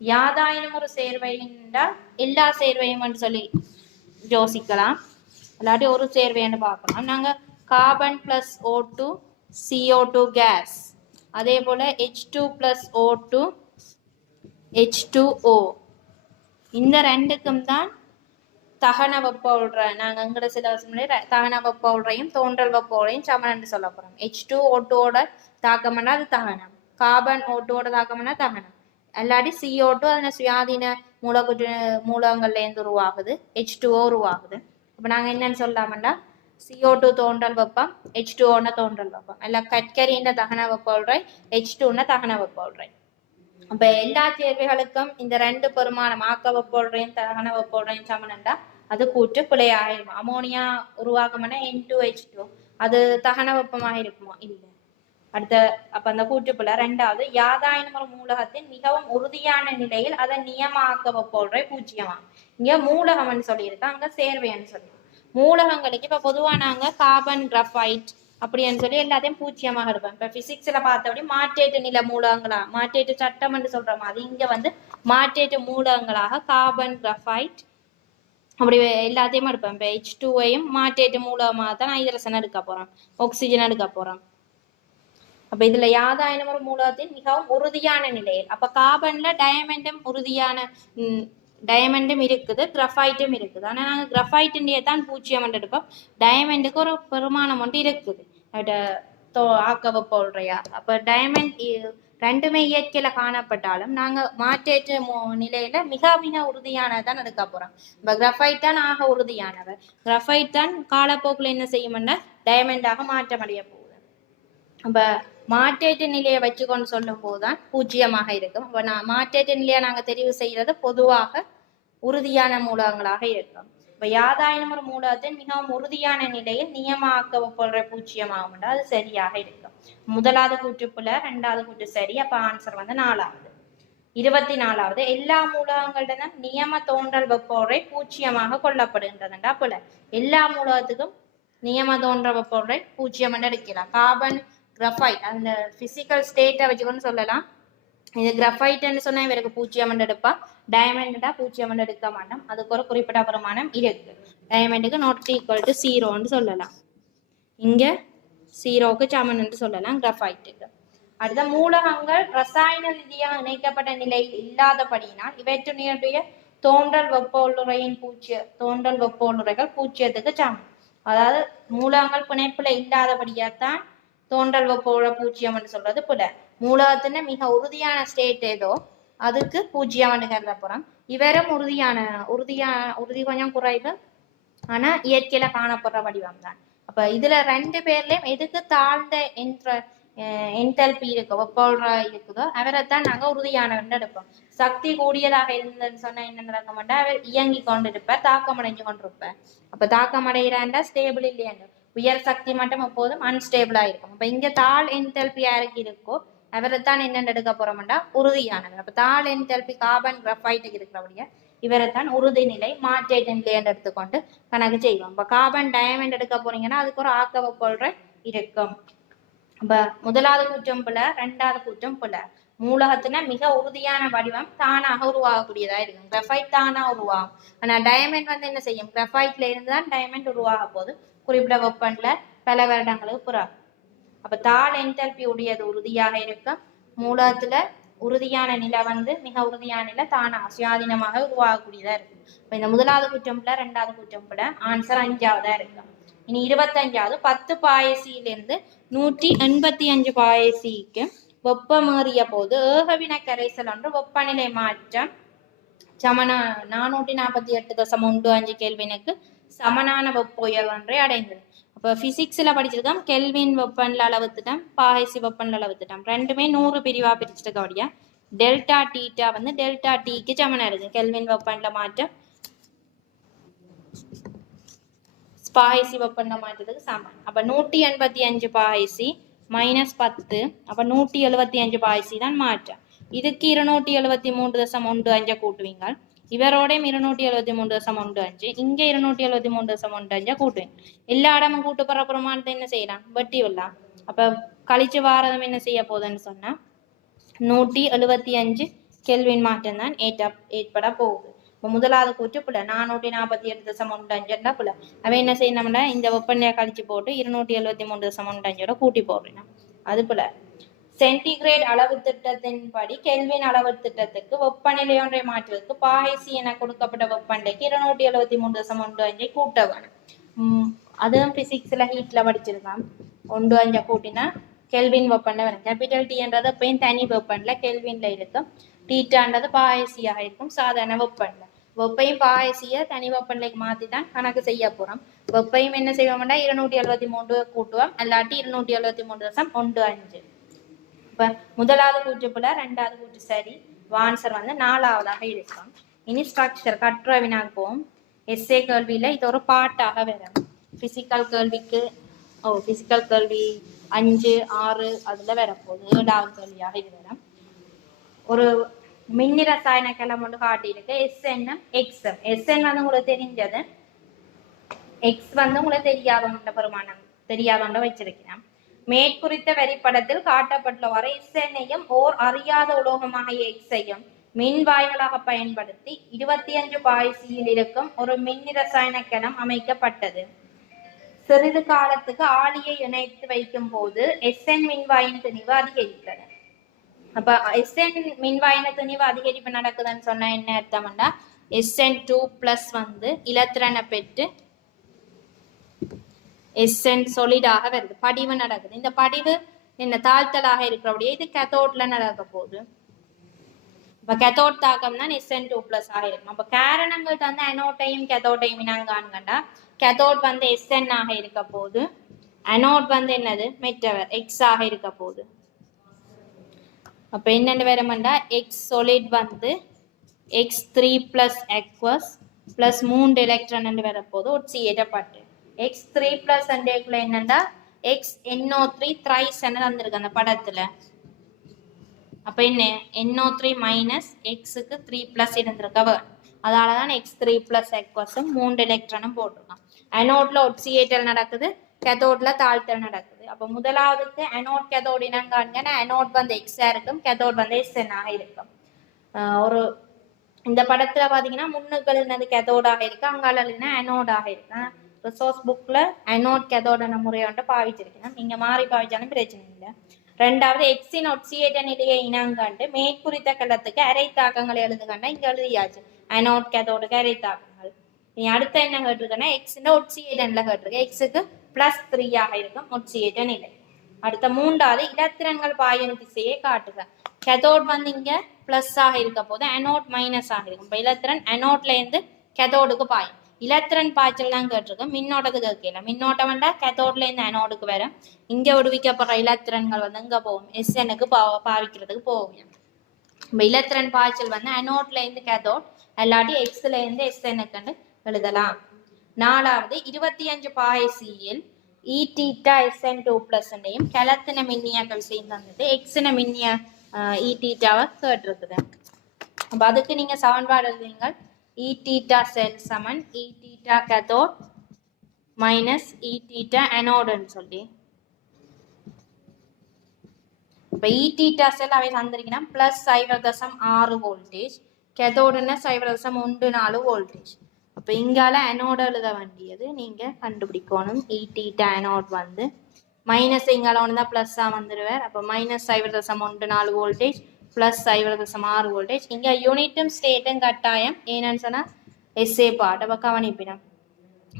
யாதாயினும் ஒரு சேர்வைண்டா எல்லா சேர்வையும் சொல்லி யோசிக்கலாம், இல்லாட்டி ஒரு சேர்வைன்னு பார்க்கலாம். நாங்க carbon plus O2 CO2 case, அதே போல H2 பிளஸ் O2 H2O, இந்த ரெண்டுக்கும் தான் தகன வெப்ப உள்ற நாங்கள் எங்கட சில தகன வெப்ப உள்றையும் தோன்றல் வெப்ப உள்றையும் சமன் சொல்ல போறோம். H2O2ஓட தாக்கம்னா அது தகனம், கார்பன் O2ஓட தாக்கம்னா தகனம், அல்லாடி CO2 அதனை சுயாதீன மூலகங்கள்ல இருந்து உருவாகுது, H2O உருவாகுது. அப்ப நாங்க என்னன்னு சொல்லலாம்டா CO2 தோன்றல் வெப்பம், H2O தோன்றல் வெப்பம், அல்ல கட்கரின்ற தகன வெப்ப உள்றை, H2 தகன வெப்ப உள்றை. அப்ப எல்லா சேர்வைகளுக்கும் இந்த ரெண்டு பெருமானம் ஆக்க வெப்ப உள்றையும் தகன வெப்ப உள்றையும் சமனண்டா அது கூற்று பிழையாயிரும். அமோனியா உருவாக்கம்னா N2H2, அது தகன வெப்பமாக இருக்குமா? இல்லை. அடுத்த அப்ப அந்த கூற்றுப்புல. ரெண்டாவது யாதாயினும் ஒரு மூலகத்தின் மிகவும் உறுதியான நிலையில் அதன் நியமாக்க வெப்போல்றை பூஜ்ஜியமா. இங்க மூலகம்னு சொல்லியிருக்கா, அங்க சேர்வைன்னு சொல்லி. மூலகங்களுக்கு இப்ப பொதுவா நாங்க கார்பன் கிராஃபைட் அப்படின்னு சொல்லி எல்லாத்தையும் பூஜ்ஜியமாக எடுப்போம். இப்ப பிசிக்ஸ்ல பார்த்தபடி மாற்றேற்ற நில மூலகங்களா, மாற்றேற்ற சட்டம் என்று சொல்ற மாதிரி இங்க வந்து மாற்றேற்ற மூலகங்களாக கார்பன் கிராஃபைட் அப்படி எல்லாத்தையும் எடுப்போம். இப்ப H2ஐயும் மாற்றேற்ற மூலகமாக தான் ஹைட்ரஜன் எடுக்க போறோம், ஆக்சிஜன் எடுக்க போறோம். அப்ப இதுல யாதாயினும் ஒரு மூலகத்தின் மிகவும் உறுதியான நிலையில், அப்ப கார்பன்ல டயமண்டும் உறுதியான டயமண்டும் இருக்குது, கிராஃபைட்டும் இருக்குது. ஆனா நாங்க கிராஃபைட்டின்டியே தான் பூஜ்ஜியம் எடுப்போம். டயமண்டுக்கு ஒரு பெருமானம் ஒன்று இருக்குது ஆக்க வெப்போல்றையா. அப்ப டயமண்ட் ரெண்டுமே இயற்கையில காணப்பட்டாலும் நாங்க மாற்றேற்ற நிலையில மிக மிக உறுதியானதான் எடுக்க போறோம். இப்ப கிராஃபைட் தான் ஆக உறுதியானவர். கிராஃபைட் தான் காலப்போக்கில் என்ன செய்யும்னா டயமண்டாக மாற்றமடைய போகுது. அப்ப மாற்றேற்ற நிலையை வச்சுக்கொண்டு சொல்லும் போதுதான் பூஜ்ஜியமாக இருக்கும். அப்ப மாற்றேற்ற நிலையை நாங்க தெரிவு செய்யறது பொதுவாக உறுதியான மூலகங்களாக இருக்கும். இப்ப யாதாயினும் ஒரு மூலகத்தின் மிகவும் உறுதியான நிலையில் நியமாக்க வெப்போல்றை பூஜ்ஜியமாகும், அது சரியாக இருக்கும். முதலாவது கூற்றுப்புல, ரெண்டாவது கூற்று சரி. அப்ப ஆன்சர் வந்து 4வது. 24வது எல்லா மூலகங்களிடம் நியம தோன்றல் வெப்போல்றை பூஜ்ஜியமாக கொள்ளப்படுகின்றதுண்டா போல. எல்லா மூலகத்துக்கும் நியம தோன்ற வெப்போல்றை பூஜ்ஜியம் எடுக்கலாம். கார்பன் கிராஃபைட் அந்த பிசிக்கல் ஸ்டேட்டை வச்சுக்கொண்டு சொல்லலாம். இது கிராஃபைட்னு சொன்னா இவருக்கு பூஜ்ஜியம் எடுப்பா, டயமண்டா பூஜ்ஜியம் எடுக்க மாட்டோம். அதுக்கு ஒரு குறிப்பிட்ட பிரமாணம் இருக்கு. டயமண்டுக்கு நாட் ஈக்குவல் டு 0ன்னு சொல்லலாம், இங்க 0க்கு சமன் என்று சொல்லலாம் கிராஃபைட்டுக்கு. அடுத்த மூலகங்கள் ரசாயன ரீதியாக இணைக்கப்பட்ட நிலையில் இல்லாதபடியினால் இவற்றுடைய தோன்றல் வெப்போலுரைகள் பூஜ்ஜியத்துக்கு சமன். அதாவது மூலகங்கள் பிணைப்புல இல்லாதபடியாத்தான் தோன்றல் வெப்போல பூஜ்ஜியம் என்று சொல்றது புல. மூலகத்தின மிக உறுதியான ஸ்டேட் ஏதோ அதுக்கு பூஜ்ஜியம் கருத போறோம். இவரும் உறுதி கொஞ்சம் குறைவு, ஆனா இயற்கையில காணப்படுற வடிவம் தான். அப்ப இதுல ரெண்டு பேர்லயும் எதுக்கு தாழ்ந்த என்டல்பி இருக்கோ வெப்போல்ரா இருக்குதோ அவரைத்தான் நாங்க உறுதியானவர்னு எடுப்போம். சக்தி கூடியதாக இருந்ததுன்னு சொன்னா என்ன நடக்க மாட்டா, அவர் இயங்கி கொண்டிருப்பார், தாக்கமடைஞ்சு கொண்டிருப்பார். அப்ப தாக்கமடைகிறாண்டா ஸ்டேபிள் இல்லையாண்டு. உயர் சக்தி மட்டும் எப்போதும் அன்ஸ்டேபிளா இருக்கும். அப்ப இங்க தாழ் என்டல்பி யாருக்கு இருக்கோ அவரைத்தான் என்னென்னு எடுக்க போறோம்டா உறுதியானவர். அப்ப தாழ் என்டல்பி கார்பன் கிராஃபைட்டுக்கு இருக்கிறபடியா இவரைத்தான் உறுதிநிலை மாற்றேற்ற நிலை என்று எடுத்துக்கொண்டு கணக்கு செய்வோம். இப்ப கார்பன் டயமண்ட் எடுக்க போறீங்கன்னா அதுக்கு ஒரு ஆக்க வெப்போல்ற இருக்கும். அப்ப முதலாவது கூற்றம் பிழை, ரெண்டாவது கூற்றம் பிழை. மூலகத்தின மிக உறுதியான வடிவம் தானாக உருவாகக்கூடியதா இருக்கும். கிராஃபைட் தானா உருவாகும். ஆனா டயமண்ட் வந்து என்ன செய்யும், கிராஃபைட்ல இருந்து தான் டயமண்ட் உருவாக போது குறிப்பிட்ட வெப்பன்ல பல வருடங்களுக்கு புறாகும். அப்ப தாழ் என்டல்பி உடையது உறுதியாக இருக்கும். மூலகத்துல உறுதியான நிலை வந்து மிக உறுதியான நிலை தானா சுயாதீனமாக உருவாகக்கூடியதா இருக்கும். இப்ப இந்த முதலாவது குற்றம் பிழை, ரெண்டாவது குற்றம் பிழை. ஆன்சர் 5ஆவதா இருக்கும். இனி 25வது 10 பாயசியிலிருந்து 185 பாயசிக்கு வெப்பமேறிய போது ஏகவின கரைசல் ஒன்று வெப்பநிலை மாற்றம் சமனா 448.15 கெல்வினுக்கு சமனான வெப்ப உயர்வு ஒன்றை அடைந்தது. அப்போ பிசிக்ஸ்ல படிச்சிருக்கோம் கெல்வின் வெப்பநிலை அளவு திட்டம், பாயசி வெப்பநிலை அளவு திட்டம் ரெண்டுமே 100 பிரிவா பிரிச்சிருக்கபடியா டெல்டா டீட்டா வந்து டெல்டா டீக்கு சமனா இருக்கு. கெல்வின் வெப்பநிலை மாற்றம் பாயசி வெப்பநிலை மாற்றத்துக்கு சமம். அப்ப 185 பாயசி -10 அப்ப 175 பாயசி தான் மாற்றம். இதுக்கு 273.15 கூட்டுவீங்க. இவரோட 273.15 இங்க 273.15 கூட்டுவீங்க. எல்லா இடமும் கூட்டு போற பிரமாணத்தை என்ன செய்யலாம், வெட்டி விடலாம். அப்ப கழிச்சு வாரதம் என்ன செய்ய போகுதுன்னு சொன்னா 175 கெல்வின் மாற்றம் தான் ஏற்பட போகுது. முதலாவது கூற்று பிள்ளை 448.15 பிள்ளை. அவன் என்ன செய்யணும்னா இந்த வெப்பநிலையை கழிச்சு போட்டு 273.15 கூட்டி போடுறேன். அது பிள்ளை. சென்டிகிரேட் அளவு திட்டத்தின்படி கெல்வின் அளவு திட்டத்துக்கு வெப்பநிலை ஒன்றை மாற்றுவதற்கு பாய்சி என கொடுக்கப்பட்ட வெப்பநிலைக்கு 273.15 கூட்ட வேணும். அதுவும் பிசிக்ஸ்ல ஹீட்ல படிச்சிருக்கான். 15 கூட்டினா கெல்வின் வெப்பநிலை வரும். கேபிட்டல் டி என்றது எப்பயும் தனி வெப்பநிலை கெல்வின்ல இருக்கும். டீட்டான்றது பாயசியாக இருக்கும் சாதாரண வெப்பநிலை. வெப்பையும் பாயசிய தனி வெப்பநிலைக்கு மாத்தி தான் கணக்கு செய்ய போறோம். வெப்பையும் என்ன செய்வோம்னா 273 கூட்டுவோம், அல்லாட்டி 273.15. இப்ப முதலாவது கூற்று பிள்ளை, ரெண்டாவது கூற்று சரி. ஆன்சர் வந்து 4ஆவதாக இருக்கும். இனி ஸ்ட்ரக்சர் கற்ற வினாக்கு போவோம். எஸ்ஏ கேள்வியில இது ஒரு பாட்டாக வரும். பிசிக்கல் கேள்விக்கு பிசிக்கல் கேள்வி 5, 6 அதுல வரப்போகுது. 7வது கேள்வியாக இது வரும். ஒரு மின்னி ரசாயன கிளம்பு ஒன்று காட்டியிருக்கு. SN XM. SN வந்து உங்களுக்கு தெரிஞ்சது, X வந்து உங்களுக்கு தெரியாத பெருமானம் தெரியாத வச்சிருக்கிறேன். மேற்குறித்த வரிப்படத்தில் காட்டப்பட்டுள்ளவாறு SN-ஐயும் ஓர் அறியாத உலோகமாகிய X-ஐயும் மின்வாய்களாக பயன்படுத்தி 25 பாய்சியில் இருக்கும் ஒரு மின்னி ரசாயன கிளம் அமைக்கப்பட்டது. சிறிது காலத்துக்கு ஆளியை இணைத்து வைக்கும் போது SN மின்வாயின் திணிவு அதிகரிக்கிறது. அப்ப SN மின்வாயின திணிவு அதிகரிப்பு நடக்குதுன்னு சொன்னா என்ன அர்த்தம்னா SN2+ வந்து இலத்திரனை பெற்று SN சொலிடாக வருது, படிவு நடக்குது. இந்த படிவு என்ன தாழ்த்தலாக இருக்கிறபடியே இது கேத்தோட்ல நடக்க போகுது. இப்ப கேத்தோட் தாக்கம் தான் SN2+ ஆக இருக்கும். அப்ப காரணங்கள் தந்து அனோட்டையும் கேத்தோட்டையும் இனங்கான்கண்டா கேத்தோட் வந்து SN ஆக இருக்க போது, அனோட் வந்து என்னது மெட்டவர் X ஆக இருக்க போகுது. அப்ப என்னென்ன வேறமெண்டா X solid வந்து X3+ aqueous plus 3 எலக்ட்ரான் வரப்போது ஒட்சியேற்றப்பட்டு X3+ அண்டேக்குள்ள என்னண்டா XNO3 thrice வந்திருக்கு அந்த படத்துல. அப்ப என்ன NO3 மைனஸ் Xக்கு 3+ இருந்திருக்க, அதனாலதான் X3+ aqueous 3 எலக்ட்ரானும் போட்டிருக்கான். அனோட்ல ஒட்சியேற்றல் நடக்குது, கேத்தோட்ல தாழ்த்தல் நடக்குது. அப்ப முதலாவதுக்கு அனோட் கேத்தோட் இனங்காண்கன்னா அனோட் வந்து எக்ஸா இருக்கும், கேத்தோட் வந்து SN ஆக இருக்கும். ஒரு இந்த படத்துல பாத்தீங்கன்னா முன்னுக்கு எழுதினது கேத்தோடாக இருக்கு, அங்கால எழுதினா அனோடாக இருக்கு. ரிசோர்ஸ் புக்ல அனோட் கேத்தோட முறையோட பாவிச்சிருக்கேன். நீங்க மாறி பாவிச்சாலும் பிரச்சனை இல்லை. ரெண்டாவது எக்ஸின் ஒட்சியேட்ட நிலையை இனங்காண்டு மேற்குறித்த கலத்துக்கு அரை தாக்கங்களை எழுதுகண்டா இங்க எழுதியாச்சு அனோட் கேத்தோடுக்கு அரை தாக்கங்கள். நீ அடுத்த என்ன கேட்டிருக்கேன்னா எக்ஸின் ஒட்சியேட்டன்ல கேட்டிருக்க, எக்ஸுக்கு +3 ஆக இருக்கும் ஒட்சியேட்ட நிலை. அடுத்த மூன்றாவது இலத்திரன்கள் பாயும் திசையை காட்டுக. கேத்தோட் வந்து இங்க பிளஸ் ஆக இருக்க போது அனோட் மைனஸ் ஆக இருக்கும். இலத்திரன் அனோட்ல இருந்து கேத்தோடுக்கு பாயும். இலத்திரன் பாய்ச்சல் தான் கேட்டிருக்கோம், மின்னோட்டத்துக்கு கேட்கல. மின்னோட்டம் வேண்டாம் கேத்தோட்ல இருந்து அனோடுக்கு வர இங்க விடுவிக்கப்படுற இலத்திரன்கள் வந்து இங்க போகும், எஸ்எனுக்கு பாவிக்கிறதுக்கு போகும். இப்போ இலத்திரன் பாய்ச்சல் வந்து அனோட்ல இருந்து கேத்தோட் அல்லாட்டி எக்ஸ்ல இருந்து எஸ்எனுக்குன்னு எழுதலாம். நாலாவது 25 பாகை சியில் ஈட்டீட்டா SN2 பிளஸ் கலத்தின மின்னியாக்க விஷயம் தந்தது, எக்ஸின மின்னிய ஈட்டீட்டாவை கேட்டிருக்குது. அப்போ அதுக்கு நீங்க சமன்பாடு எழுதுவீங்க, ஈட்டீட்டா செல் சமன் ஈட்டீட்டா கேத்தோட் மைனஸ் ஈட்டீட்டா அனோடுன்னு சொல்லி. இப்போ ஈட்டீட்டா செல் அவை தந்திருக்கீங்கன்னா பிளஸ் 0.6 வோல்டேஜ், கேத்தோடுன்னா 0.14 வோல்டேஜ். அப்போ இங்கால அனோட எழுத வேண்டியது நீங்க கண்டுபிடிக்கணும். ஈட்டீட்டா அனோட் வந்து மைனஸ் இங்கால ஒன்று தான் ப்ளஸ்ஸாக வந்துடுவார். அப்போ மைனஸ் 0.14 வோல்டேஜ் ப்ளஸ் 0.6 வோல்டேஜ். இங்கே யூனிட்டும் ஸ்டேட்டும் கட்டாயம் ஏன்னு சொன்னால் எஸ்ஏ பாட். அப்போ கவனிப்பினம்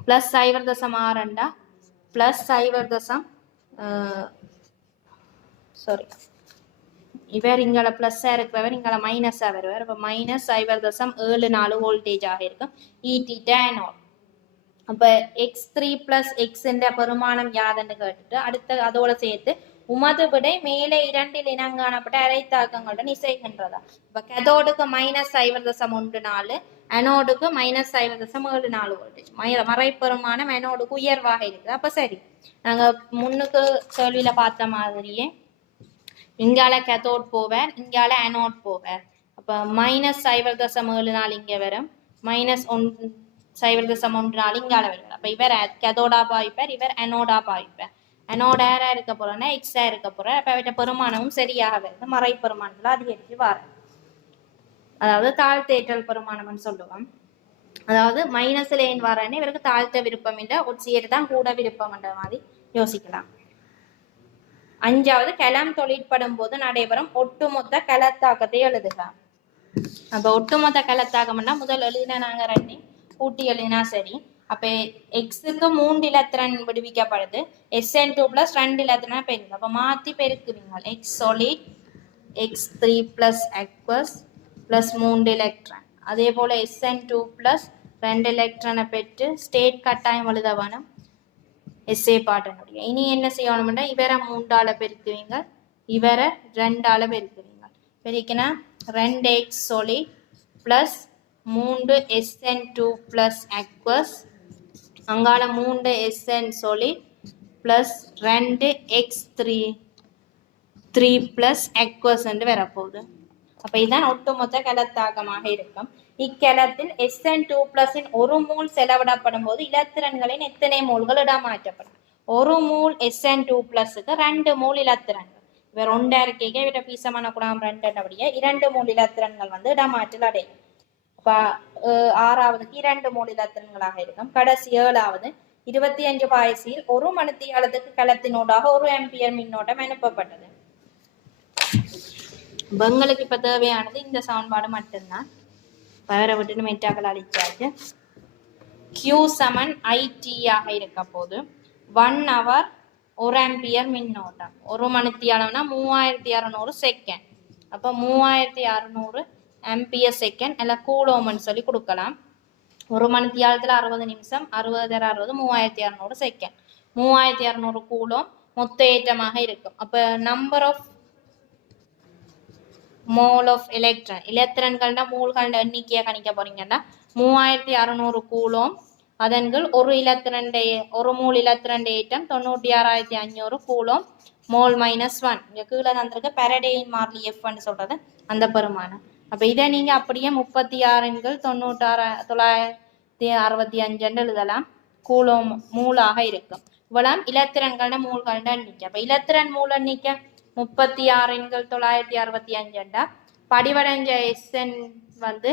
ப்ளஸ் 0.6 ப்ளஸ் 0. சாரி, இவர் இங்கால பிளஸ்ஸாக இருக்கிறவர் இங்கால மைனஸாக வருவார். அப்போ மைனஸ் 0.74 வோல்டேஜாக இருக்கும் ஈட்டீட்டா அனோட். அப்போ x3 பிளஸ் எக்ஸ்ன்ற பெருமானம் யாதுன்னு கேட்டுட்டு அடுத்த அதோட சேர்த்து உமது விடை மேலே இரண்டில் இனங்காணப்பட்ட அரைத்தாக்கங்களுடன் இசைகின்றதா. இப்போ கதோடுக்கு மைனஸ் 0.14, அனோடுக்கு மைனஸ் 0.74 வோல்டேஜ். மறைப்பெருமானம் அனோடுக்கு உயர்வாக இருக்குது. அப்போ சரி, நாங்கள் முன்னுக்கு கேள்வியில பார்த்த மாதிரியே இங்கால கேத்தோட் போவார், இங்கால அனோட் போவார். அப்போ மைனஸ் 0.74 இங்கே வரும், மைனஸ் 0.14 இங்கால வரும். அப்போ இவர் கேத்தோடா பாய்ப்பார், இவர் அனோடா பாய்ப்பார். அனோட ஏரா இருக்க போறோம்னா எக்ஸா இருக்க போறோம். அப்போ அவற்ற பெருமானமும் சரியாக வருது, மறை பெருமானத்தில் அதிகரித்து வர, அதாவது தாழ்த்தேற்றல் பெருமானம்னு சொல்லுவோம். அதாவது மைனஸ்ல ஏன் வரேன்னு இவருக்கு தாழ்த்த விருப்பம் இல்லை, ஒட்சியர் தான் கூட விருப்பம்ன்ற மாதிரி யோசிக்கலாம். அஞ்சாவது கலம் தொழிற்படும் போது நடைபெறும் ஒட்டுமொத்த கலத்தாக்கத்தை எழுதுக. அப்ப ஒட்டுமொத்த கலத்தாக்கம்னா முதல் எழுதினா நாங்க ரெண்டு கூட்டி எழுதினா சரி. அப்ப எக்ஸுக்கு 3 இலத்திரன் விடுவிக்கப்படுது, SN2 பிளஸ் 2 இலத்திரன் பெருக்குது. அப்ப மாத்தி பெருக்குவீங்க, X solid x3 plus aqueous plus 3 electron. அதே போல SN2 பிளஸ் 2 எலக்ட்ரானை பெற்று ஸ்டேட் கட்டாயம் எழுத வேணும் எஸ்ஏ பாட்டனுடைய. இனி என்ன செய்யணும்னா இவரை 3ஆல பெருக்குவீங்க, இவரை 2ஆல பெருக்குவீங்க. பெருக்கினா 2x solid plus 3 SN2 plus aqueous, அங்கால 3 SN solid plus 2 x3 plus aqueous என்று வரப்போகுது. அப்ப இதுதான் ஒட்டுமொத்த கலத்தாக்கமாக இருக்கும். இக்கலத்தில் SN2 பிளஸின் 1 மூல் செலவிடப்படும் போது இலத்திரன்களின் எத்தனை மூல்கள் இடமாற்றப்படும்? 1 மூல் SN2 பிளஸுக்கு 2 மூல் இலத்திரன்கள். இவர் 1 இருக்கைக்கு இவர பீசமான குணம் 2 2 மூல் இலத்திரன்கள் வந்து இடமாற்றல் அடையும். அப்ப 6வதுக்கு 2 மூல் இலத்திரன்களாக இருக்கும். கடைசி 7வது 25 பாய்சியில் 1 மணித்தியாலத்துக்கு கலத்தினூடாக 1 ஆம்பியர் மின்னோட்டம் அனுப்பப்பட்டது. எங்களுக்கு இப்ப தேவையானது இந்த சமன்பாடு மட்டும்தான். வேற விட்டு மெட்டாக்கள் அழிச்சாச்சு. Q சமன் IT ஆக இருக்க போது 1 hour 1 ஆம்பியர் மின்னோட்டம், 1 மணித்தியாலம்னா 3600 செகண்ட். அப்ப 3600 ஆம்பியர் செகண்ட் அல்ல கூலோம்னு சொல்லி கொடுக்கலாம். 1 மணித்தியாலத்துல 60 நிமிஷம், 60 3600 செகண்ட், 3600 கூலோம் மொத்த ஏற்றமாக இருக்கும். அப்ப number of mole of electron, இலத்திரன்கள்ட மூல்கள எண்ணிக்கையை கணிக்க போறீங்கன்னா 3600 கூலோம், அதன்கள் ஒரு மூல் இலத்திரன் ஏற்றம் 96500 கூலோம் மோல் -1. இங்க கீழே தந்திருக்கு பாரடேயின் மாறிலி F சொல்றது அந்த பெருமானம். அப்ப இதை நீங்க அப்படியே 36 965 எழுதலாம், கூலோம் மூலாக இருக்கும். இவ்வளவு இலத்திரன்கள மூல்கள எண்ணிக்கை. அப்ப இலத்திரன் மூல எண்ணிக்கை 36 965. படிவடைஞ்ச SN வந்து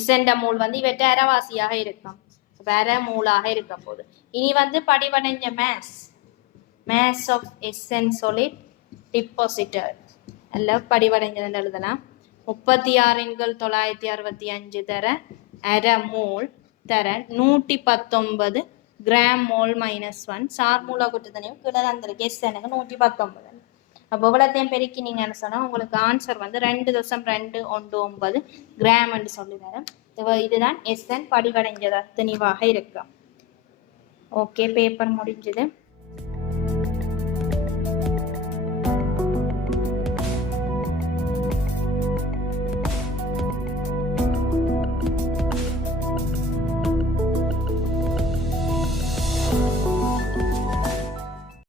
SN மூல் வந்து இவற்றை அரைவாசியாக இருக்கும், வேற மூலாக இருக்க போது. இனி வந்து படிவடைஞ்ச மேஸ் ஆஃப் SN solid டிபாசிட்டர் அல்ல படிவடைஞ்சதுன்னு எழுதலாம். 36 965 தர அரை மூல் தர 119 கிராம் மோல் -1. சார் மூல கூட்டத்தனையும் கீழே தந்திருக்கு SNக்கு 119. அப்போ இவ்வளோத்தையும் பெருக்கினீங்கன்னு சொன்னால் உங்களுக்கு ஆன்சர் வந்து 2.219 கிராம் என்று சொல்லி தரேன். இதுதான் SN படிவடைஞ்சதா தெளிவாக இருக்கும். ஓகே, பேப்பர் முடிஞ்சது.